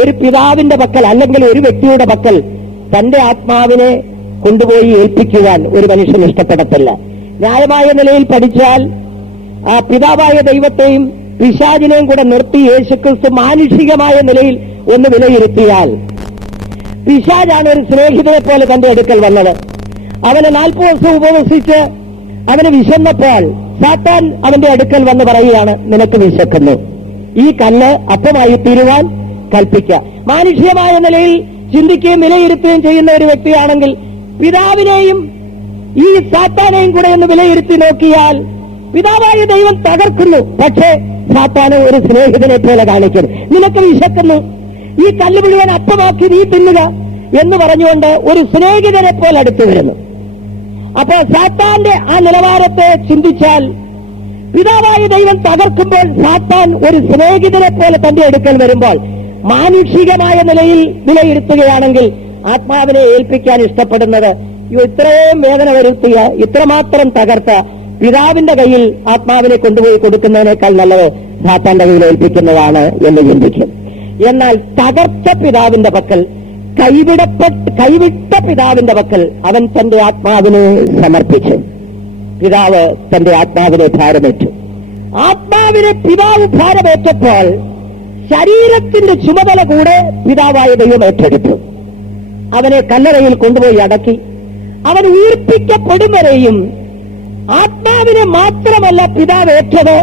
ഒരു പിതാവിന്റെ പക്കൽ അല്ലെങ്കിൽ ഒരു വ്യക്തിയുടെ പക്കൽ തന്റെ ആത്മാവിനെ കൊണ്ടുപോയി ഏൽപ്പിക്കുവാൻ ഒരു മനുഷ്യൻ ഇഷ്ടപ്പെടത്തില്ല. ന്യായമായ നിലയിൽ പഠിച്ചാൽ ആ പിതാവായ ദൈവത്തെയും പിശാചിനെയും കൂടെ നിർത്തി യേശുക്രിസ്തു മാനുഷികമായ നിലയിൽ ഒന്ന് വിലയിരുത്തിയാൽ, പിശാചാണ് ഒരു സ്നേഹിതനെ പോലെ തന്റെ അടുക്കൽ വന്നത്. അവന് 40 ദിവസം ഉപവസിച്ച് അവന് വിശന്നപ്പോൾ സാത്താൻ അവന്റെ അടുക്കൽ വന്ന് പറയുകയാണ്, നിനക്ക് വിശക്കുന്നു, ഈ കല്ല് അപ്പമായി തീരുവാൻ കൽപ്പിക്കുക. മാനുഷികമായ നിലയിൽ ചിന്തിക്കുകയും വിലയിരുത്തുകയും ചെയ്യുന്ന ഒരു വ്യക്തിയാണെങ്കിൽ പിതാവിനെയും ഈ സാത്താനെയും കൂടെ ഒന്ന് വിലയിരുത്തി നോക്കിയാൽ പിതാവായ ദൈവം തകർക്കുന്നു, പക്ഷേ സാത്താനെ ഒരു സ്നേഹിതനെ പോലെ കാണിക്കുന്നു. നിനക്ക് വിശക്കുന്നു, ഈ കല്ല് മുഴുവൻ അപ്പമാക്കി നീ തിന്നുക എന്ന് പറഞ്ഞുകൊണ്ട് ഒരു സ്നേഹിതനെ പോലെ അടുത്തു വരുന്നു. അപ്പൊ സാത്താന്റെ ആ നിലവാരത്തെ ചിന്തിച്ചാൽ പിതാവായ ദൈവം തകർക്കുമ്പോൾ സാത്താൻ ഒരു സ്നേഹിതനെ പോലെ തന്റെ അടുക്കൽ വരുമ്പോൾ മാനുഷികമായ നിലയിൽ വിലയിരുത്തുകയാണെങ്കിൽ ആത്മാവിനെ ഏൽപ്പിക്കാൻ ഇഷ്ടപ്പെടുന്നത് ഇത്രയും വേദന വരുത്തിയ, ഇത്രമാത്രം തകർത്ത പിതാവിന്റെ കയ്യിൽ ആത്മാവിനെ കൊണ്ടുപോയി കൊടുക്കുന്നതിനേക്കാൾ നല്ലത് സാത്താന്റെ കയ്യിൽ ഏൽപ്പിക്കുന്നതാണ് എന്ന് ചിന്തിക്കും. എന്നാൽ തകർച്ച പിതാവിന്റെ പക്കൽ, കൈവിട്ട പിതാവിന്റെ പക്കൽ അവൻ തന്റെ ആത്മാവിനെ സമർപ്പിച്ചു. പിതാവ് തന്റെ ആത്മാവിനെ ഭാരമേറ്റു. ആത്മാവിനെ പിതാവ് ഭാരമേറ്റപ്പോൾ ശരീരത്തിന്റെ ചുമതല കൂടെ പിതാവായ ദൈവം ഏറ്റെടുത്തു. അവനെ കല്ലറയിൽ കൊണ്ടുപോയി അടക്കി. അവൻ ഉയർപ്പിക്കപ്പെടും വരെയും ആത്മാവിനെ മാത്രമല്ല പിതാവ് ഏറ്റത്,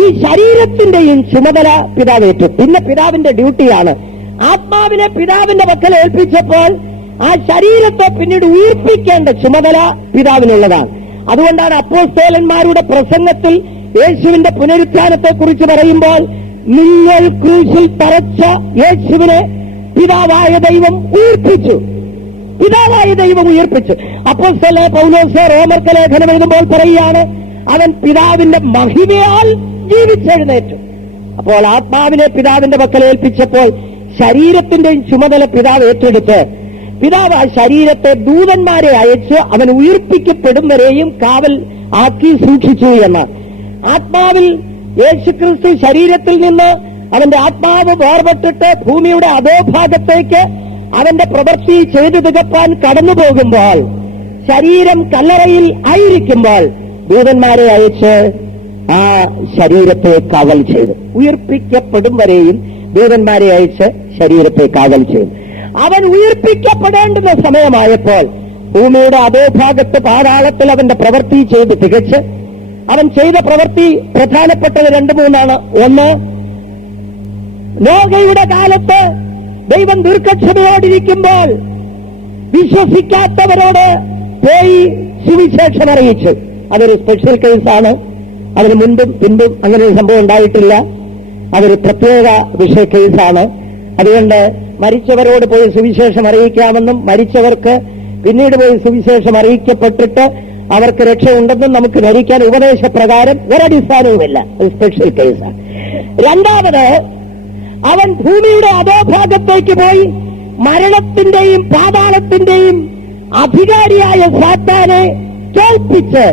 ഈ ശരീരത്തിന്റെയും ചുമതല പിതാവ് ഏറ്റു. പിന്നെ പിതാവിന്റെ ഡ്യൂട്ടിയാണ്. ആത്മാവിനെ പിതാവിന്റെ പക്കൽ ഏൽപ്പിച്ചപ്പോൾ ആ ശരീരത്തെ പിന്നീട് ഉയർപ്പിക്കേണ്ട ചുമതല പിതാവിനുള്ളതാണ്. അതുകൊണ്ടാണ് അപ്പോസ്തലന്മാരുടെ പ്രസംഗത്തിൽ യേശുവിന്റെ പുനരുത്ഥാനത്തെക്കുറിച്ച് പറയുമ്പോൾ നിങ്ങൾ ക്രൂശിൽ തറച്ച യേശുവിനെ പിതാവായ ദൈവം ഉയർപ്പിച്ചു. പിതാവായ ദൈവം ഉയർപ്പിച്ചു. അപ്പോസ്തലൻ പൗലോസ് റോമർക്ക് ലേഖനം എഴുതുമ്പോൾ പറയുകയാണ്, അവൻ പിതാവിന്റെ മഹിമയാൽ ജീവിച്ചെഴുന്നേറ്റു. അപ്പോൾ ആത്മാവിനെ പിതാവിന്റെ പക്കൽ ഏൽപ്പിച്ചപ്പോൾ ശരീരത്തിന്റെയും ചുമതല പിതാവ് ഏറ്റെടുത്ത് പിതാവ് ആ ശരീരത്തെ ദൂതന്മാരെ അയച്ച് അവൻ ഉയർപ്പിക്കപ്പെടും വരെയും കാവൽ ആക്കി സൂക്ഷിച്ചു എന്ന്. ആത്മാവിൽ യേശുക്രിസ്തു ശരീരത്തിൽ നിന്ന് അവന്റെ ആത്മാവ് വേർപെട്ടിട്ട് ഭൂമിയുടെ അധോഭാഗത്തേക്ക് അവന്റെ പ്രവൃത്തി ചെയ്തു തികപ്പാൻ കടന്നു പോകുമ്പോൾ, ശരീരം കല്ലറയിൽ ആയിരിക്കുമ്പോൾ ദൂതന്മാരെ അയച്ച് ആ ശരീരത്തെ കാവൽ ചെയ്തു. ഉയർപ്പിക്കപ്പെടും വരെയും ദൂതന്മാരെ അയച്ച് ശരീരത്തെ കാവൽ ചെയ്തു. അവൻ ഉയർപ്പിക്കപ്പെടേണ്ടുന്ന സമയമായപ്പോൾ ഭൂമിയുടെ അധോഭാഗത്ത് പാതാളത്തിൽ അവന്റെ പ്രവൃത്തി ചെയ്ത് തികച്ച്, അവൻ ചെയ്ത പ്രവൃത്തി പ്രധാനപ്പെട്ടത് 2-3 ഒന്ന്, നോഹയുടെ കാലത്ത് ദൈവം ദീർഘക്ഷമയോടിരിക്കുമ്പോൾ വിശ്വസിക്കാത്തവരോട് പോയി സുവിശേഷം അറിയിച്ചു. അതൊരു സ്പെഷ്യൽ കേസാണ്. അതിന് മുൻപും പിൻപും അങ്ങനെ ഒരു സംഭവം ഉണ്ടായിട്ടില്ല. അതൊരു പ്രത്യേക വിഷയ കേസാണ്. അതുകൊണ്ട് മരിച്ചവരോട് പോയി സുവിശേഷം അറിയിക്കാമെന്നും രക്ഷവർക്ക് പിന്നീട് പോയി സുവിശേഷം അറിയിക്കപ്പെട്ടിട്ട് അവർക്ക് രക്ഷയുണ്ടെന്നും നമുക്ക് ധരിക്കാൻ ഉപദേശപ്രകാരം ഒരടിസ്ഥാനവുമില്ല. ഒരു സ്പെഷ്യൽ കേസാണ്. രണ്ടാമത്, അവൻ ഭൂമിയുടെ അധോഭാഗത്തേക്ക് പോയി മരണത്തിന്റെയും പാതാളത്തിന്റെയും അധികാരിയായ സാത്താനെ തോൽപ്പിച്ച്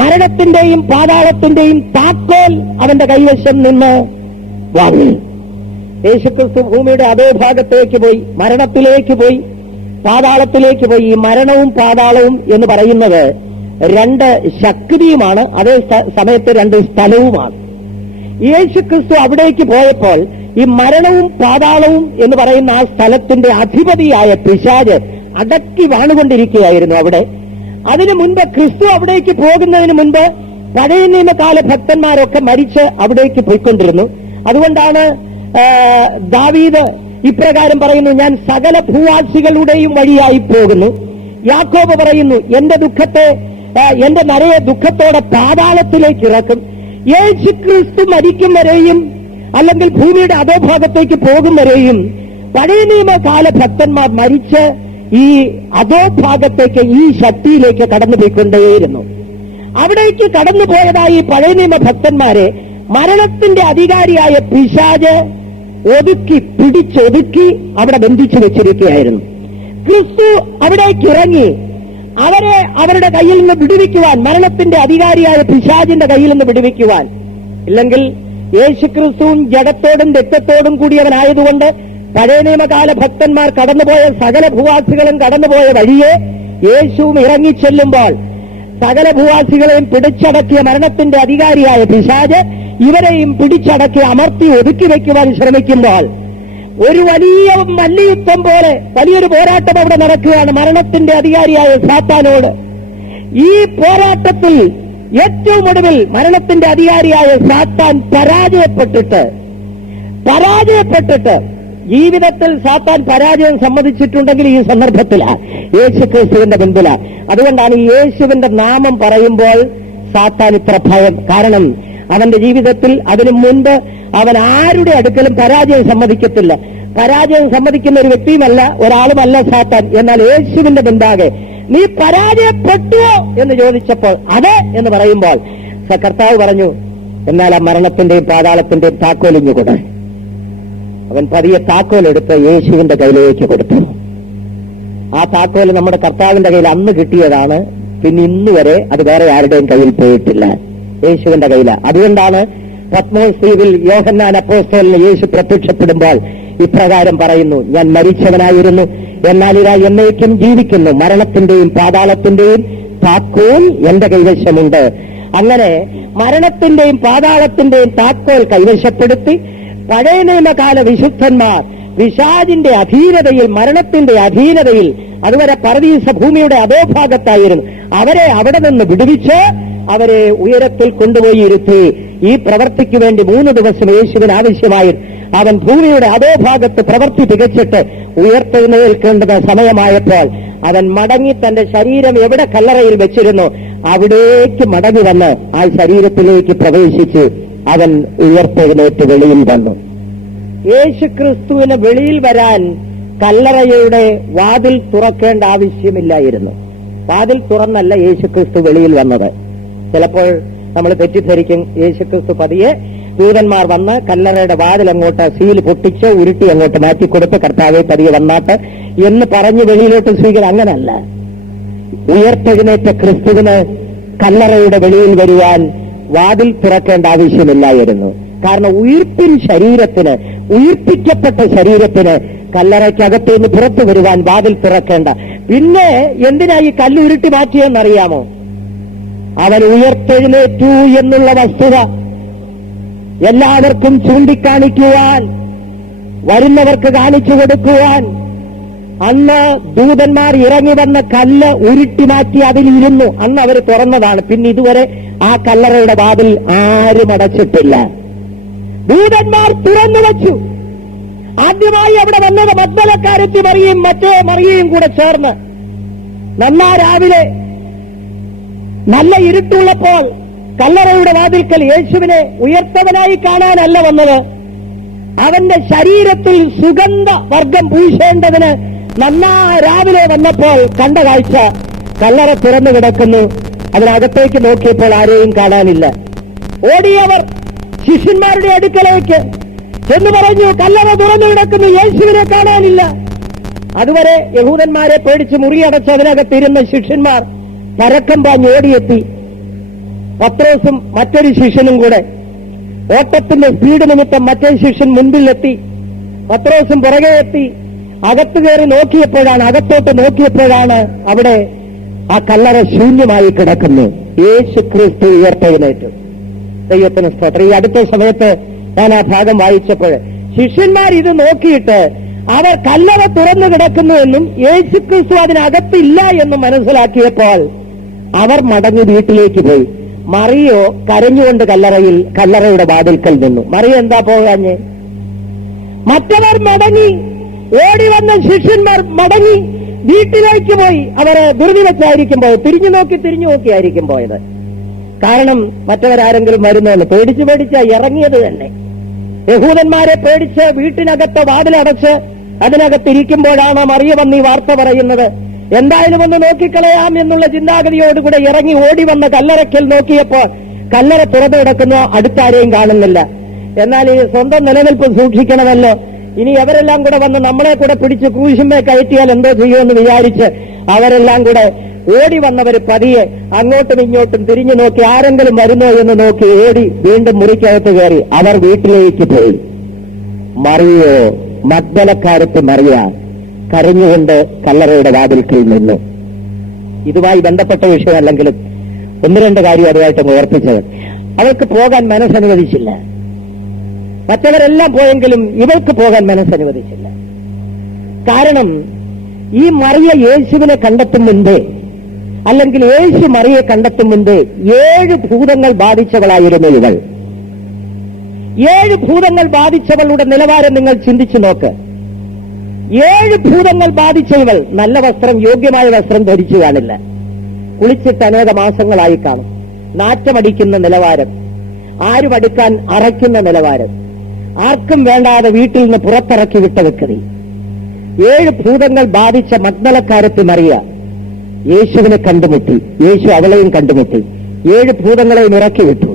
മരണത്തിന്റെയും പാതാളത്തിന്റെയും താക്കോൽ അവന്റെ കൈവശം നിന്ന് വാങ്ങി. യേശുക്രിസ്തു ഭൂമിയുടെ അധോഭാഗത്തേക്ക് പോയി, മരണത്തിലേക്ക് പോയി, പാതാളത്തിലേക്ക് പോയി. ഈ മരണവും പാതാളവും എന്ന് പറയുന്നത് 2 ശക്തിയുമാണ്, അതേ സമയത്ത് 2 സ്ഥലവുമാണ്. യേശുക്രിസ്തു അവിടേക്ക് പോയപ്പോൾ ഈ മരണവും പാതാളവും എന്ന് പറയുന്ന ആ സ്ഥലത്തിന്റെ അധിപതിയായ പിശാച് അടക്കി വാണുകൊണ്ടിരിക്കുകയായിരുന്നു അവിടെ. അതിനു മുൻപ് ക്രിസ്തു അവിടേക്ക് പോകുന്നതിന് മുൻപ് പഴയ നിയമകാല ഭക്തന്മാരൊക്കെ മരിച്ച് അവിടേക്ക് പോയിക്കൊണ്ടിരുന്നു. അതുകൊണ്ടാണ് ദാവീദ് ഇപ്രകാരം പറയുന്നു, ഞാൻ സകല ഭൂവാസികളുടെയും വഴിയായി പോകുന്നു. യാക്കോബ് പറയുന്നു, എന്റെ നരയെ ദുഃഖത്തോടെ പാതാളത്തിലേക്ക് ഇറക്കും. യേശുക്രിസ്തു മരിക്കും വരെയും അല്ലെങ്കിൽ ഭൂമിയുടെ അധോഭാഗത്തേക്ക് പോകും വരെയും പഴയ നിയമകാല ഭക്തന്മാർ മരിച്ച് ഈ അധോഭാഗത്തേക്ക്, ഈ ശക്തിയിലേക്ക് കടന്നുപോയിക്കൊണ്ടേയിരുന്നു. അവിടേക്ക് കടന്നുപോയതായി പഴയ നിയമ ഭക്തന്മാരെ മരണത്തിന്റെ അധികാരിയായ പിശാച് പിടിച്ചൊതുക്കി അവിടെ ബന്ധിച്ചു വെച്ചിരിക്കുകയായിരുന്നു. ക്രിസ്തു അവിടേക്ക് ഇറങ്ങി അവരെ അവരുടെ കയ്യിൽ നിന്ന് വിടുവിക്കുവാൻ, മരണത്തിന്റെ അധികാരിയായ പിശാചിന്റെ കയ്യിൽ നിന്ന് വിടുവിക്കുവാൻ. ഇല്ലെങ്കിൽ യേശുക്രിസ്തുവും ജഡത്തോടും രക്തത്തോടും കൂടിയവനായതുകൊണ്ട് പഴയ നിയമകാല ഭക്തന്മാർ കടന്നുപോയ സകല ഭൂവാസികളും കടന്നുപോയ വഴിയെ യേശുവും ഇറങ്ങിച്ചെല്ലുമ്പോൾ സകല ഭൂവാസികളെയും പിടിച്ചടക്കിയ മരണത്തിന്റെ അധികാരിയായ പിശാച് ഇവരെയും പിടിച്ചടക്കി അമർത്തി ഒതുക്കി വയ്ക്കുവാൻ ശ്രമിക്കുമ്പോൾ ഒരു വലിയ മല്ലയുദ്ധം പോലെ വലിയൊരു പോരാട്ടം അവിടെ നടക്കുകയാണ് മരണത്തിന്റെ അധികാരിയായ സാത്താനോട്. ഈ പോരാട്ടത്തിൽ ഏറ്റവും ഒടുവിൽ മരണത്തിന്റെ അധികാരിയായ സാത്താൻ പരാജയപ്പെട്ടിട്ട് ജീവിതത്തിൽ സാത്താൻ പരാജയം സമ്മതിച്ചിട്ടുണ്ടെങ്കിൽ ഈ സന്ദർഭത്തിലാണ്, യേശുക്രിസ്തുവിന്റെ മുൻപിലാണ്. അതുകൊണ്ടാണ് ഈ യേശുവിന്റെ നാമം പറയുമ്പോൾ സാത്താൻ ഇത്ര ഭയം. കാരണം അവന്റെ ജീവിതത്തിൽ അതിനു മുൻപ് അവൻ ആരുടെ അടുക്കലും പരാജയം സമ്മതിക്കത്തില്ല. പരാജയം സമ്മതിക്കുന്ന ഒരു വ്യക്തിയുമല്ല, ഒരാളുമല്ല സാത്താൻ. എന്നാൽ യേശുവിന്റെ മുൻപാകെ നീ പരാജയപ്പെട്ടുവോ എന്ന് ചോദിച്ചപ്പോൾ അതെ എന്ന് പറയുമ്പോൾ കർത്താവ് പറഞ്ഞു, എന്നാൽ ആ മരണത്തിന്റെയും പാതാളത്തിന്റെയും താക്കോലിഞ്ഞുകൂടെ. അവൻ പതിയെ താക്കോലെടുത്ത് യേശുവിന്റെ കയ്യിലേക്ക് കൊടുത്തു. ആ താക്കോല് നമ്മുടെ കർത്താവിന്റെ കയ്യിൽ അന്ന് കിട്ടിയതാണ്. പിന്നെ ഇന്നുവരെ അത് വേറെ ആരുടെയും കയ്യിൽ പോയിട്ടില്ല, യേശുവിന്റെ കയ്യില. അതുകൊണ്ടാണ് പത്മോസ് ദ്വീപിൽ യോഹന്നാൻ അപ്പോസ്തലന് യേശു പ്രത്യക്ഷപ്പെടുമ്പോൾ ഇപ്രകാരം പറയുന്നു, ഞാൻ മരിച്ചവനായിരുന്നു, എന്നാൽ ഇതാ എന്നേക്കും ജീവിക്കുന്നു, മരണത്തിന്റെയും പാതാളത്തിന്റെയും താക്കോൽ എന്റെ കൈവശമുണ്ട്. അങ്ങനെ മരണത്തിന്റെയും പാതാളത്തിന്റെയും താക്കോൽ കൈവശപ്പെടുത്തി പഴയ നിയമകാല വിശുദ്ധന്മാർ പിശാചിന്റെ അധീനതയിൽ, മരണത്തിന്റെ അധീനതയിൽ, അതുവരെ പർദീസ ഭൂമിയുടെ അധോഭാഗത്തായിരുന്നു, അവരെ അവിടെ നിന്ന് വിടുവിച്ച് അവരെ ഉയരത്തിൽ കൊണ്ടുപോയി ഇരുത്തി. ഈ പ്രവൃത്തിക്ക് വേണ്ടി 3 ദിവസം യേശുവിന് ആവശ്യമായി. അവൻ ഭൂമിയുടെ അധോഭാഗത്ത് പ്രവൃത്തി തികച്ചിട്ട് ഉയർത്തെഴുന്നേൽക്കേണ്ടുന്ന സമയമായപ്പോൾ അവൻ മടങ്ങി തന്റെ ശരീരം എവിടെ കല്ലറയിൽ വെച്ചിരുന്നു അവിടേക്ക് മടങ്ങി വന്ന് ആ ശരീരത്തിലേക്ക് പ്രവേശിച്ച് അവൻ ഉയർത്തെഴുന്നേറ്റ് വെളിയിൽ വന്നു. യേശുക്രിസ്തുവിന് വെളിയിൽ വരാൻ കല്ലറയുടെ വാതിൽ തുറക്കേണ്ട ആവശ്യമില്ലായിരുന്നു. വാതിൽ തുറന്നല്ല യേശുക്രിസ്തു വെളിയിൽ വന്നത്. ചിലപ്പോൾ നമ്മൾ തെറ്റിദ്ധരിക്കും, യേശുക്രിസ്തു പതിയെ ദൂതന്മാർ വന്ന് കല്ലറയുടെ വാതിൽ അങ്ങോട്ട് സീല് പൊട്ടിച്ച് ഉരുട്ടി അങ്ങോട്ട് മാറ്റിക്കൊടുത്ത് കർത്താവെ പതിയെ വന്നാട്ട് എന്ന് പറഞ്ഞ് വെളിയിലോട്ട് സ്വീകരിക്കും. അങ്ങനല്ല. ഉയർത്തെഴുന്നേറ്റ ക്രിസ്തുവിന് കല്ലറയുടെ വെളിയിൽ വരുവാൻ വാതിൽ തുറക്കേണ്ട ആവശ്യമില്ലായിരുന്നു. കാരണം ഉയിർപ്പിക്കപ്പെട്ട ശരീരത്തിന് കല്ലറയ്ക്കകത്തു നിന്ന് പുറത്തു വരുവാൻ വാതിൽ തുറക്കേണ്ട. പിന്നെ എന്തിനാ ഈ കല്ല് ഉരുട്ടി മാറ്റിയെന്നറിയാമോ? അവൻ ഉയർത്തെഴുന്നേറ്റു എന്നുള്ള വസ്തുത എല്ലാവർക്കും ചൂണ്ടിക്കാണിക്കുവാൻ, വരുന്നവർക്ക് കാണിച്ചു കൊടുക്കുവാൻ. അന്ന് ദൂതന്മാർ ഇറങ്ങി വന്ന കല്ല് ഉരുട്ടി മാറ്റി അതിലിരുന്നു. അന്ന് അവർ തുറന്നതാണ്. പിന്നെ ഇതുവരെ ആ കല്ലറയുടെ വാതിൽ ആരും അടച്ചിട്ടില്ല. ദൂതന്മാർ തുറന്നു വച്ചു. ആദ്യമായി അവിടെ വന്നത് മഗ്ദലക്കാരത്തി മറിയയും മറ്റേ മറിയയും കൂടെ ചേർന്ന് നന്നാ രാവിലെ നല്ല ഇരുട്ടുള്ളപ്പോൾ കല്ലറയുടെ വാതിൽക്കൽ യേശുവിനെ ഉയർത്തവനായി കാണാനല്ല വന്നത്, അവന്റെ ശരീരത്തിൽ സുഗന്ധ വർഗം പൂശേണ്ടതിന് നന്നാ രാവിലെ വന്നപ്പോൾ കണ്ട കാഴ്ച കല്ലറ തുറന്നു കിടക്കുന്നു. അതിനകത്തേക്ക് നോക്കിയപ്പോൾ ആരെയും കാണാനില്ല. ഓടിയവർ ശിഷ്യന്മാരുടെ അടുക്കലേക്ക് എന്ന് പറഞ്ഞു, കല്ലറ തുറന്നു കിടക്കുന്നു, യേശുവിനെ കാണാനില്ല. അതുവരെ യഹൂദന്മാരെ പേടിച്ച് മുറിയടച്ച് അതിനകത്തിരുന്ന ശിഷ്യന്മാർ പരക്കം പാഞ്ഞ് ഓടിയെത്തി. പത്രോസും മറ്റൊരു ശിഷ്യനും കൂടെ ഓട്ടത്തിന്റെ സ്പീഡ് നിമിത്തം മറ്റേ ശിഷ്യൻ മുൻപിലെത്തി, പത്രോസും പുറകെ എത്തി. അകത്ത് കയറി അകത്തോട്ട് നോക്കിയപ്പോഴാണ് അവിടെ ആ കല്ലറ ശൂന്യമായി കിടക്കുന്നു. യേശു ക്രിസ്തു ഉയർത്തെഴുന്നേറ്റു. ദൈവത്തിന് സ്തോത്രം. ഈ അടുത്ത സമയത്ത് ഞാൻ ആ ഭാഗം വായിച്ചപ്പോൾ ശിഷ്യന്മാർ ഇത് നോക്കിയിട്ട് അവർ കല്ലറ തുറന്നു കിടക്കുന്നു എന്നും യേശുക്രിസ്തു അതിനകത്തില്ല എന്നും മനസ്സിലാക്കിയപ്പോൾ അവർ മടങ്ങി വീട്ടിലേക്ക് പോയി. മറിയോ കരഞ്ഞുകൊണ്ട് കല്ലറയുടെ വാതിൽക്കൽ നിന്നു. മറിയ എന്താ പോകാഞ്ഞ്? മറ്റവർ മടങ്ങി, ഓടി വന്ന ശിഷ്യന്മാർ മടങ്ങി വീട്ടിലേക്ക് പോയി. അവർ ധൃതി വെച്ചായിരിക്കും പോയത്, തിരിഞ്ഞു നോക്കിയായിരിക്കും പോയത്. കാരണം മറ്റവരാരെങ്കിലും വരുന്നതെന്ന് പേടിച്ച് ഇറങ്ങിയത് തന്നെ. യഹൂദന്മാരെ പേടിച്ച് വീട്ടിനകത്ത് വാതിലടച്ച് അതിനകത്തിരിക്കുമ്പോഴാണ് മറിയ വന്ന് ഈ വാർത്ത പറയുന്നത്. എന്തായാലും ഒന്ന് നോക്കിക്കളയാം എന്നുള്ള ചിന്താഗതിയോടുകൂടെ ഇറങ്ങി ഓടി വന്ന കല്ലറയ്ക്കൽ നോക്കിയപ്പോൾ കല്ലറ തുറന്നു കിടക്കുന്ന അടുത്താരെയും കാണുന്നില്ല. എന്നാൽ ഈ സ്വന്തം നിലനിൽപ്പ് സൂക്ഷിക്കണമല്ലോ, ഇനി അവരെല്ലാം കൂടെ വന്ന് നമ്മളെ കൂടെ പിടിച്ച് ക്രൂശിന്മേ കയറ്റിയാൽ എന്തോ ചെയ്യുമെന്ന് വിചാരിച്ച് അവരെല്ലാം കൂടെ ഓടി വന്നവർ പതിയെ അങ്ങോട്ടും ഇങ്ങോട്ടും തിരിഞ്ഞു നോക്കി ആരെങ്കിലും വരുന്നോ എന്ന് നോക്കി ഓടി വീണ്ടും മുറിക്കകത്ത് കയറി അവർ വീട്ടിലേക്ക് പോയി. മറിയോ, മഗ്ദലക്കാരത്ത് മറിയ കരഞ്ഞുകൊണ്ട് കല്ലറയുടെ വാതിൽക്കൽ നിന്നു. ഇതുമായി ബന്ധപ്പെട്ട വിഷയമല്ലെങ്കിലും ഒന്ന് രണ്ട് കാര്യം അതുമായിട്ട് ഓർപ്പിച്ചത്. അവൾക്ക് പോകാൻ മനസ്സനുവദിച്ചില്ല. മറ്റവരെല്ലാം പോയെങ്കിലും ഇവൾക്ക് പോകാൻ മനസ്സനുവദിച്ചില്ല. കാരണം ഈ മറിയ യേശുവിനെ കണ്ടെത്തും മുൻപേ, അല്ലെങ്കിൽ യേശു മറിയെ കണ്ടെത്തും മുൻപേ 7 ഭൂതങ്ങൾ ബാധിച്ചവളായിരുന്നു ഇവൾ. 7 ഭൂതങ്ങൾ ബാധിച്ചവളുടെ നിലവാരം നിങ്ങൾ ചിന്തിച്ചു നോക്ക്. 7 ഭൂതങ്ങൾ ബാധിച്ച ഇവൾ നല്ല വസ്ത്രം, യോഗ്യമായ വസ്ത്രം ധരിച്ചു കാണില്ല. കുളിച്ചിട്ട് അനേക മാസങ്ങളായി കാണും. നാറ്റമടിക്കുന്ന നിലവാരം, ആരും അടുക്കാൻ അറയ്ക്കുന്ന നിലവാരം, ആർക്കും വേണ്ടാതെ വീട്ടിൽ നിന്ന് പുറത്തിറക്കി വിട്ട വ്യക്തി. 7 ഭൂതങ്ങൾ ബാധിച്ച മഗ്ദലക്കാരത്തി മറിയ യേശുവിനെ കണ്ടുമുട്ടി. യേശു അവളെയും കണ്ടുമുട്ടി. 7 ഭൂതങ്ങളെയും ഇറക്കി വിട്ടു.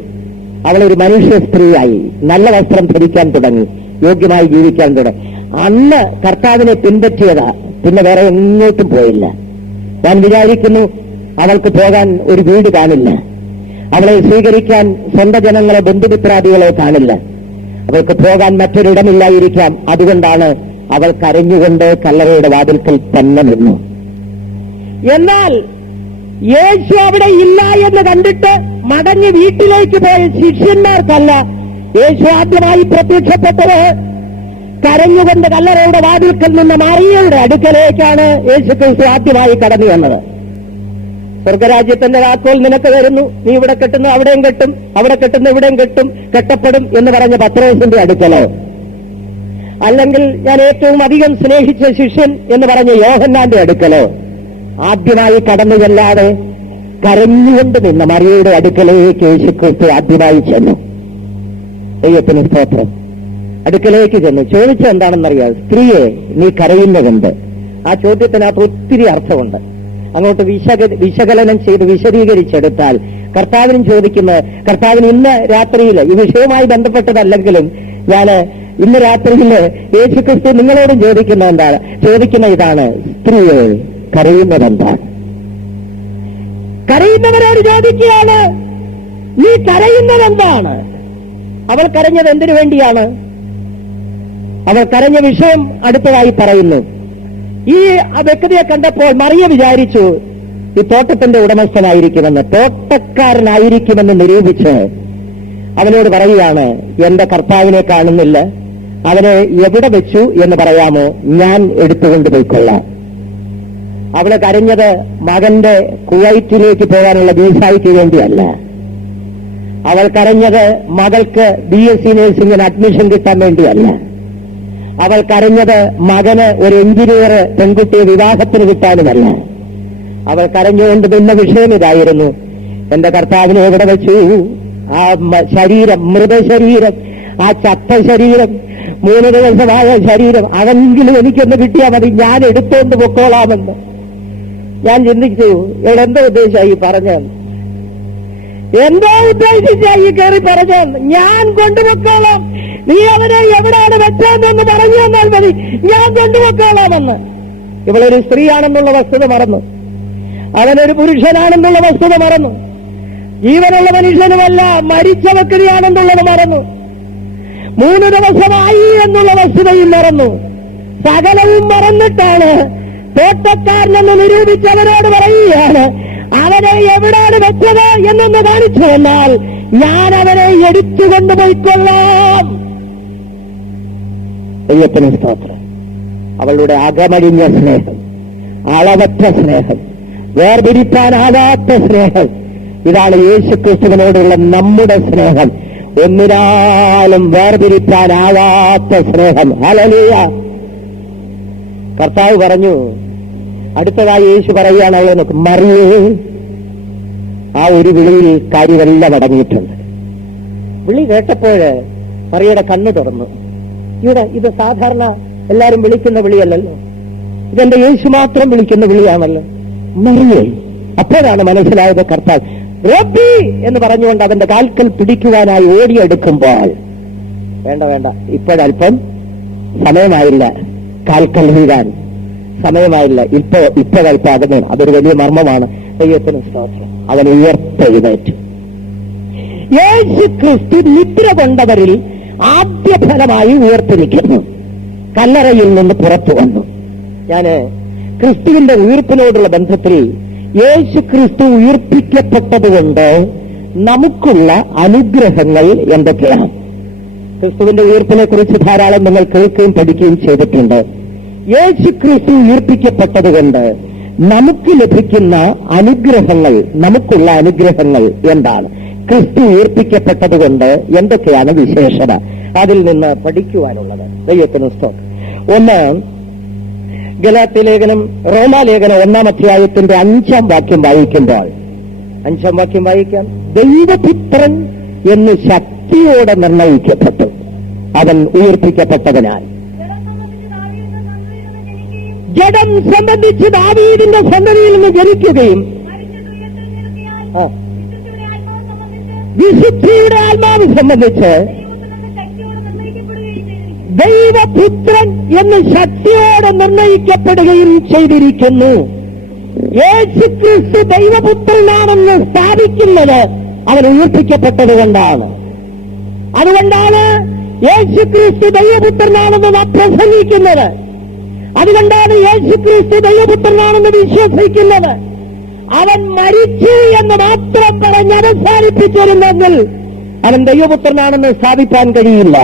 അവളൊരു മനുഷ്യ സ്ത്രീയായി നല്ല വസ്ത്രം ധരിക്കാൻ തുടങ്ങി, യോഗ്യമായി ജീവിക്കാൻ തുടങ്ങി. അന്ന് കർത്താവിനെ പിൻപറ്റിയതാ, പിന്നെ വേറെ എങ്ങോട്ടും പോയില്ല. ഞാൻ വിചാരിക്കുന്നു അവൾക്ക് പോകാൻ ഒരു വീട് കാണില്ല, അവളെ സ്വീകരിക്കാൻ സ്വന്തം ജനങ്ങളെ, ബന്ധുമിത്രാദികളെ കാണില്ല. അവൾക്ക് പോകാൻ മറ്റൊരിടമില്ലായിരിക്കാം. അതുകൊണ്ടാണ് അവൾ കരഞ്ഞുകൊണ്ട് കല്ലറയുടെ വാതിൽക്കൽ തന്നെ നിന്നു. എന്നാൽ യേശു അവിടെ ഇല്ല എന്ന് കണ്ടിട്ട് മടങ്ങി വീട്ടിലേക്ക് പോയ ശിഷ്യന്മാർക്കല്ല യേശു ആദ്യമായി പ്രത്യക്ഷപ്പെട്ടത്. കരഞ്ഞുകൊണ്ട് കല്ലറയുടെ വാതിൽക്കൽ നിന്ന് മറിയയുടെ അടുക്കലേക്കാണ് യേശു ക്രിസ്തു ആദ്യമായി കടന്നു വന്നത്. സ്വർഗരാജ്യത്തിന്റെ വാക്കോൽ നിനക്ക് വരുന്നു, നീ ഇവിടെ കെട്ടുന്നു അവിടെയും കെട്ടും, അവിടെ കെട്ടുന്നു ഇവിടെയും കെട്ടും, കെട്ടപ്പെടും എന്ന് പറഞ്ഞ പത്രോസിന്റെ അടുക്കലോ, അല്ലെങ്കിൽ ഞാൻ ഏറ്റവും അധികം സ്നേഹിച്ച ശിഷ്യൻ എന്ന് പറഞ്ഞ യോഹന്നാന്റെ അടുക്കലോ ആദ്യമായി കടന്നു ചെല്ലാതെ കരഞ്ഞുകൊണ്ട് നിന്ന മറിയയുടെ അടുക്കലേക്ക് യേശുക്രിസ്തു ആദ്യമായി ചെന്നു. ദൈവത്തിന് സ്തോത്രം. അടുക്കലേക്ക് ചെന്നു. ചോദിച്ചത് എന്താണെന്നറിയാം? സ്ത്രീയെ, നീ കരയുന്നതുണ്ട്. ആ ചോദ്യത്തിനകത്ത് ഒത്തിരി അർത്ഥമുണ്ട്. അങ്ങോട്ട് വിശകലനം ചെയ്ത് വിശദീകരിച്ചെടുത്താൽ കർത്താവിനും ചോദിക്കുന്നത്, കർത്താവിന് ഇന്ന് രാത്രിയിൽ ഈ വിഷയവുമായി ബന്ധപ്പെട്ടതല്ലെങ്കിലും ഞാൻ ഇന്ന് രാത്രിയിൽ യേശുക്രിസ്തു നിങ്ങളോടും ചോദിക്കുന്ന ഇതാണ്, സ്ത്രീയെ കരയുന്നതെന്താണ്? കരയുന്നവരോട് ചോദിക്കുകയാണ്, നീ കരയുന്നതെന്താണ്? അവൾ കരഞ്ഞത് എന്തിനു വേണ്ടിയാണ്? അവൾ കരഞ്ഞ വിഷയം അടുത്തതായി പറയുന്നു. ഈ വ്യക്തിയെ കണ്ടപ്പോൾ മറിയ വിചാരിച്ചു ഈ തോട്ടത്തിന്റെ ഉടമസ്ഥനായിരിക്കുമെന്ന്, തോട്ടക്കാരനായിരിക്കുമെന്ന് നിരൂപിച്ച് അവനോട് പറയുകയാണ്, എന്റെ കർത്താവിനെ കാണുന്നില്ല, അവനെ എവിടെ വെച്ചു എന്ന് പറയാമോ? ഞാൻ എടുത്തുകൊണ്ട് പോയിക്കൊള്ളാം. അവള് കരഞ്ഞത് മകന്റെ കുവൈറ്റിലേക്ക് പോകാനുള്ള വീസായ്ക്ക് വേണ്ടിയല്ല. അവൾ കരഞ്ഞത് മകൾക്ക് BSc നഴ്സിംഗിന് അഡ്മിഷൻ കിട്ടാൻ വേണ്ടിയല്ല. അവൾ കരഞ്ഞത് മകന് ഒരു എഞ്ചിനീയർ പെൺകുട്ടിയെ വിവാഹത്തിന് കിട്ടാനുമല്ല. അവൾ കരഞ്ഞുകൊണ്ട് നിന്ന വിഷയം ഇതായിരുന്നു, എന്റെ കർത്താവിനെ എവിടെ വെച്ചു? ആ ശരീരം, മൃതശരീരം, ആ ചത്ത ശരീരം, 3 ദിവസമായ ശരീരം, അതെങ്കിലും എനിക്കൊന്ന് കിട്ടിയാൽ മതി, ഞാൻ എടുത്തോണ്ട് പൊക്കോളാമെന്ന്. ഞാൻ ചിന്തിച്ചു, ഇവിടെ എന്തോ ഉദ്ദേശമായി പറഞ്ഞെന്ന്? എന്തോ ഉദ്ദേശിച്ചായി കയറി പറഞ്ഞെന്ന്? ഞാൻ കൊണ്ടുപൊക്കോളാം, നീ അവനെ എവിടെയാണ് വെച്ചതെന്ന് പറഞ്ഞു തന്നാൽ മതി, ഞാൻ കൊണ്ടുപൊക്കോളാമെന്ന്. ഇവളൊരു സ്ത്രീയാണെന്നുള്ള വസ്തുത മറന്നു, അവനൊരു പുരുഷനാണെന്നുള്ള വസ്തുത മറന്നു, ജീവനുള്ള മനുഷ്യനുമല്ല മരിച്ച വ്യക്തിയാണെന്നുള്ളത് മറന്നു, 3 ദിവസമായി എന്നുള്ള വസ്തുതയും മറന്നു. സകലവും മറന്നിട്ടാണ് തോട്ടക്കാരനെന്ന് നിരൂപിച്ചവരോട് പറയുകയാണ്, അവനെ എവിടെയാണ് വെച്ചത് എന്നൊന്ന് കാണിച്ചു എന്നാൽ ഞാൻ അവനെ എടുത്തുകൊണ്ടുപോയിക്കൊള്ളാം. ദൈവത്തിന് സ്തോത്രം. അവളുടെ അകമഴിഞ്ഞ സ്നേഹം, അളവറ്റ സ്നേഹം, വേർതിരിക്കാനാകാത്ത സ്നേഹം, ഇതാണ് യേശുക്രിസ്തുവിനോടുള്ള നമ്മുടെ സ്നേഹം. ഒന്നിനാലും വേർതിരിക്കാനാകാത്ത സ്നേഹം. ഹല്ലേലൂയ. കർത്താവ് പറഞ്ഞു, അടുത്തതായി യേശു പറയുകയാണ്, അവളെ നോക്ക്, മറിയേ. ആ ഒരു വിളിയിൽ കാര്യമെല്ലാം അടങ്ങിയിട്ടുണ്ട്. വിളി കേട്ടപ്പോൾ മറിയയുടെ കണ്ണ് തുറന്നു. ഇത് സാധാരണ എല്ലാരും വിളിക്കുന്ന വിളിയല്ലല്ലോ, ഇതെന്റെ യേശു മാത്രം വിളിക്കുന്ന വിളിയാണല്ലോ. മറിയേ, അപ്പോഴാണ് മനസ്സിലായത് കർത്താവ് റബ്ബി എന്ന് പറഞ്ഞുകൊണ്ട് അവന്റെ കാൽക്കൽ പിടിക്കുവാനായി ഓടിയെടുക്കുമ്പോൾ, വേണ്ട വേണ്ട, ഇപ്പോഴല്പം സമയമായില്ല, കാൽക്കൽ വീഴാൻ സമയമായില്ല, ഇപ്പോഴല്പം അകന്നു. അതൊരു വലിയ മർമ്മമാണ്. ദൈവത്തിന് സ്തോത്രം. അവൻ ഉയർത്തെഴുന്നേറ്റു. യേശു ക്രിസ്തു നിദ്ര കൊണ്ടവരിൽ ആദ്യ ഫലമായി ഉയർത്തിരിക്കുന്നു. കല്ലറയിൽ നിന്ന് പുറത്തു വന്നു. ഞാന് ക്രിസ്തുവിന്റെ ഉയർപ്പിനോടുള്ള ബന്ധത്തിൽ യേശു ക്രിസ്തു ഉയർപ്പിക്കപ്പെട്ടതുകൊണ്ട് നമുക്കുള്ള അനുഗ്രഹങ്ങൾ എന്തൊക്കെയാണ്? ക്രിസ്തുവിന്റെ ഉയർപ്പിനെ കുറിച്ച് ധാരാളം നിങ്ങൾ കേൾക്കുകയും പഠിക്കുകയും ചെയ്തിട്ടുണ്ട്. യേശു ക്രിസ്തു ഉയർപ്പിക്കപ്പെട്ടതുകൊണ്ട് നമുക്ക് ലഭിക്കുന്ന അനുഗ്രഹങ്ങൾ, നമുക്കുള്ള അനുഗ്രഹങ്ങൾ എന്താണ്? ക്രിസ്തു ഉയർപ്പിക്കപ്പെട്ടതുകൊണ്ട് എന്തൊക്കെയാണ് വിശേഷത? അതിൽ നിന്ന് പഠിക്കുവാനുള്ളത്. ദൈവത്തിന് സ്തോത്രം. ഒന്ന്, ഗലാത്യലേഖനം, റോമാലേഖനം 1-ാം അധ്യായത്തിന്റെ 5-ാം വാക്യം വായിക്കുമ്പോൾ, 5-ാം വാക്യം വായിക്കാൻ, ദൈവപുത്രൻ എന്ന് ശക്തിയോടെ നിർണയിക്കപ്പെട്ടു, അവൻ ഉയർപ്പിക്കപ്പെട്ടതിനാൽ. ജഡം സംബന്ധിച്ച് ദാവീദിന്റെ സന്തതിയിൽ നിന്ന് ജനിക്കുകയും വിശുദ്ധിയുടെ ആത്മാവ് സംബന്ധിച്ച് ദൈവപുത്രൻ എന്ന് ശക്തിയോടെ നിർണയിക്കപ്പെടുകയും ചെയ്തിരിക്കുന്നു. യേശുക്രിസ്തു ദൈവപുത്രനാണെന്ന് സ്ഥാപിക്കുന്നത് അവൻ ഉയർപ്പിക്കപ്പെട്ടതുകൊണ്ടാണ്. അതുകൊണ്ടാണ് യേശുക്രിസ്തു ദൈവപുത്രനാണെന്ന് നാം പ്രസംഗിക്കുന്നത്. അതുകൊണ്ടാണ് യേശുക്രിസ്തു ദൈവപുത്രനാണെന്ന് വിശ്വസിക്കുന്നത്. അവൻ മരിച്ചു എന്ന് മാത്രം പറഞ്ഞ് അവസാനിപ്പിച്ചിരുന്നെങ്കിൽ അവൻ ദൈവപുത്രനാണെന്ന് സ്ഥാപിക്കാൻ കഴിയില്ല.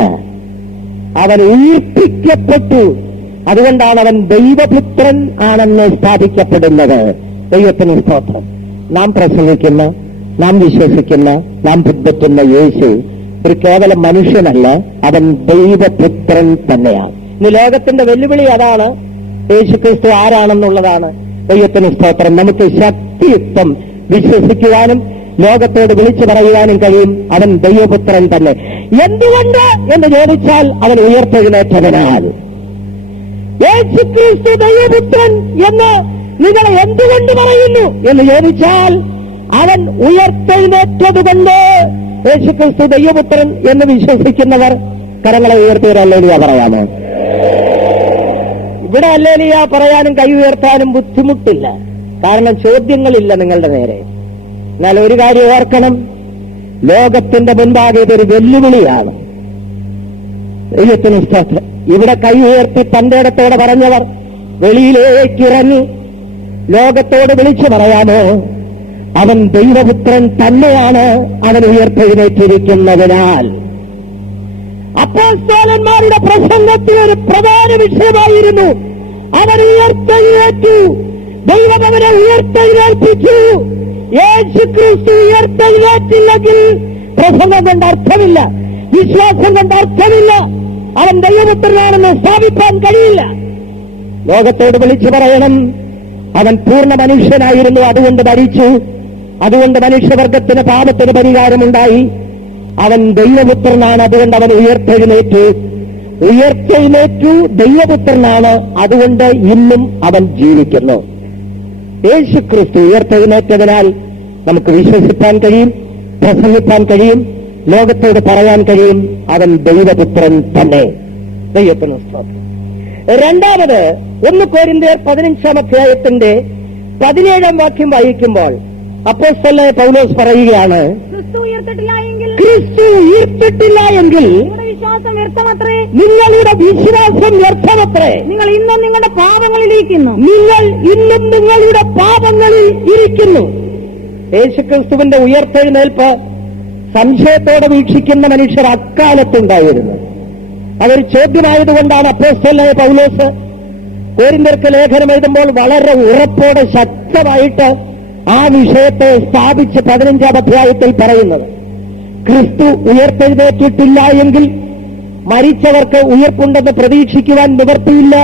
അവൻ ഉയർപ്പിക്കപ്പെട്ടു. അതുകൊണ്ടാണ് അവൻ ദൈവപുത്രൻ ആണെന്ന് സ്ഥാപിക്കപ്പെടുന്നത്. ദൈവത്തിന് സ്തോത്രം. നാം പ്രസംഗിക്കുന്ന, നാം വിശ്വസിക്കുന്ന, നാം പിൻപറ്റുന്ന യേശു ഒരു കേവലം മനുഷ്യനല്ല, അവൻ ദൈവപുത്രൻ തന്നെയാണ്. ഇന്ന് ലോകത്തിന്റെ വെല്ലുവിളി അതാണ്. യേശുക്രിസ്തു ആരാണെന്നുള്ളതാണ്. ദൈവത്തിന് സ്തോത്രം. നമുക്ക് ശക്തിയുക്തം വിശ്വസിക്കുവാനും ലോകത്തോട് വിളിച്ചു പറയുവാനും കഴിയും, അവൻ ദൈവപുത്രൻ തന്നെ. എന്തുകൊണ്ട് എന്ന് ചോദിച്ചാൽ അവൻ ഉയർത്തെഴുന്നേറ്റതിനാൽ. യേശുക്രിസ്തു ദൈവപുത്രൻ എന്ന് നിങ്ങൾ എന്തുകൊണ്ട് പറയുന്നു എന്ന് ചോദിച്ചാൽ അവൻ ഉയർത്തെഴുന്നേറ്റതുകൊണ്ട്. യേശുക്രിസ്തു ദൈവപുത്രൻ എന്ന് വിശ്വസിക്കുന്നവർ കരങ്ങളെ ഉയർത്തിയവരല്ലേലിയ പറയാമോ? ഇവിടെ അല്ലേലിയ പറയാനും കൈ ഉയർത്താനും ബുദ്ധിമുട്ടില്ല, കാരണം ചോദ്യങ്ങളില്ല നിങ്ങളുടെ നേരെ. എന്നാൽ ഒരു കാര്യം ഓർക്കണം, ലോകത്തിന്റെ മുൻപാകെ ഇതൊരു വെല്ലുവിളിയാണ്. ദൈവത്തിന് സ്തോത്രം. ഇവിടെ കൈ ഉയർത്തി തന്റെ ഇടത്തോടെ പറഞ്ഞവർ വെളിയിലേക്കിറങ്ങി ലോകത്തോട് വിളിച്ചു പറയാമോ? അവൻ ദൈവപുത്രൻ തന്നെയാണ്, അവൻ ഉയർത്തെഴുന്നേറ്റിരിക്കുന്നതിനാൽ. അപ്പോസ്തലന്മാരുടെ പ്രസംഗത്തിൽ ഒരു പ്രധാന വിഷയമായിരുന്നു അവൻ ഉയർത്തെഴുന്നേറ്റു, ദൈവം അവനെ ഉയർത്തെഴുന്നേൽപ്പിച്ചു. യേശുക്രിസ്തു ഉയർത്തെഴുന്നേറ്റില്ലെങ്കിൽ പ്രസംഗം കൊണ്ട് അർത്ഥമില്ല, വിശ്വാസം കൊണ്ട് അർത്ഥമില്ല. അവൻ ദൈവപുത്രനാണെന്ന് സ്ഥാപിക്കാൻ കഴിയില്ല. ലോകത്തോട് വിളിച്ചു പറയണം, അവൻ പൂർണ്ണ മനുഷ്യനായിരുന്നു, അതുകൊണ്ട് മരിച്ചു, അതുകൊണ്ട് മനുഷ്യവർഗത്തിന് പാപത്തിന് പരിഹാരമുണ്ടായി. അവൻ ദൈവപുത്രനാണ്, അതുകൊണ്ട് അവൻ ഉയർത്തെഴുന്നേറ്റു. ഉയർത്തെഴുന്നേറ്റു, ദൈവപുത്രനാണ്, അതുകൊണ്ട് ഇന്നും അവൻ ജീവിക്കുന്നു. യേശുക്രിസ്തു ഉയർത്തെഴുന്നേറ്റതിനാൽ നമുക്ക് വിശ്വസിക്കാൻ കഴിയും, പ്രസംഗിക്കാൻ കഴിയും, ലോകത്തോട് പറയാൻ കഴിയും, അവൻ ദൈവപുത്രൻ തന്നെ. ദൈവത്തിന് സ്തോത്രം. രണ്ടാമത് 1 കൊരിന്ത്യർ 15-ാം അധ്യായത്തിന്റെ 17-ാം വാക്യം വായിക്കുമ്പോൾ അപ്പോസ്തലനായ പൗലോസ് പറയുകയാണ്, ക്രിസ്തു ഉയർത്തിട്ടില്ല എങ്കിൽ വിശ്വാസം വ്യർത്ഥമത്രേ, നിങ്ങളുടെ വിശ്വാസം വ്യർത്ഥമത്രേ. നിങ്ങൾ ഇന്നും നിങ്ങളുടെ പാപങ്ങളിലിരിക്കുന്നു. നിങ്ങൾ ഇന്നും നിങ്ങളുടെ പാപങ്ങളിൽ ഇരിക്കുന്നു. യേശുക്രിസ്തുവിന്റെ ഉയർത്തെഴുന്നേൽപ്പ് സംശയത്തോടെ വീക്ഷിക്കുന്ന മനുഷ്യർ അക്കാലത്തുണ്ടായിരുന്നു. അതൊരു ചോദ്യമായതുകൊണ്ടാണ് അപ്പോസ്തലനായ പൗലോസ് കൊരിന്ത്യർക്ക് ലേഖനം എഴുതുമ്പോൾ വളരെ ഉറപ്പോടെ ശക്തമായിട്ട് ആ വിഷയത്തെ സ്ഥാപിച്ച് 15-ാം അധ്യായത്തിൽ പറയുന്നത്. ക്രിസ്തു ഉയർത്തെഴുന്നേറ്റിട്ടില്ല എങ്കിൽ മരിച്ചവർക്ക് ഉയർപ്പുണ്ടെന്ന് പ്രതീക്ഷിക്കുവാൻ നിവൃത്തിയില്ല.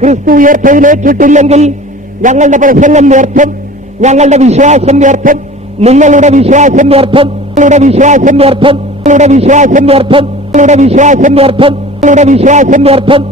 ക്രിസ്തു ഉയർത്തെഴുന്നേറ്റിട്ടില്ലെങ്കിൽ ഞങ്ങളുടെ പ്രസംഗം വ്യർത്ഥം, ഞങ്ങളുടെ വിശ്വാസം വ്യർത്ഥം, നിങ്ങളുടെ വിശ്വാസം വ്യർത്ഥം, നിങ്ങളുടെ വിശ്വാസം വ്യർത്ഥം, നിങ്ങളുടെ വിശ്വാസം വ്യർത്ഥം, നിങ്ങളുടെ വിശ്വാസം വ്യർത്ഥം, നിങ്ങളുടെ വിശ്വാസം വ്യർത്ഥം.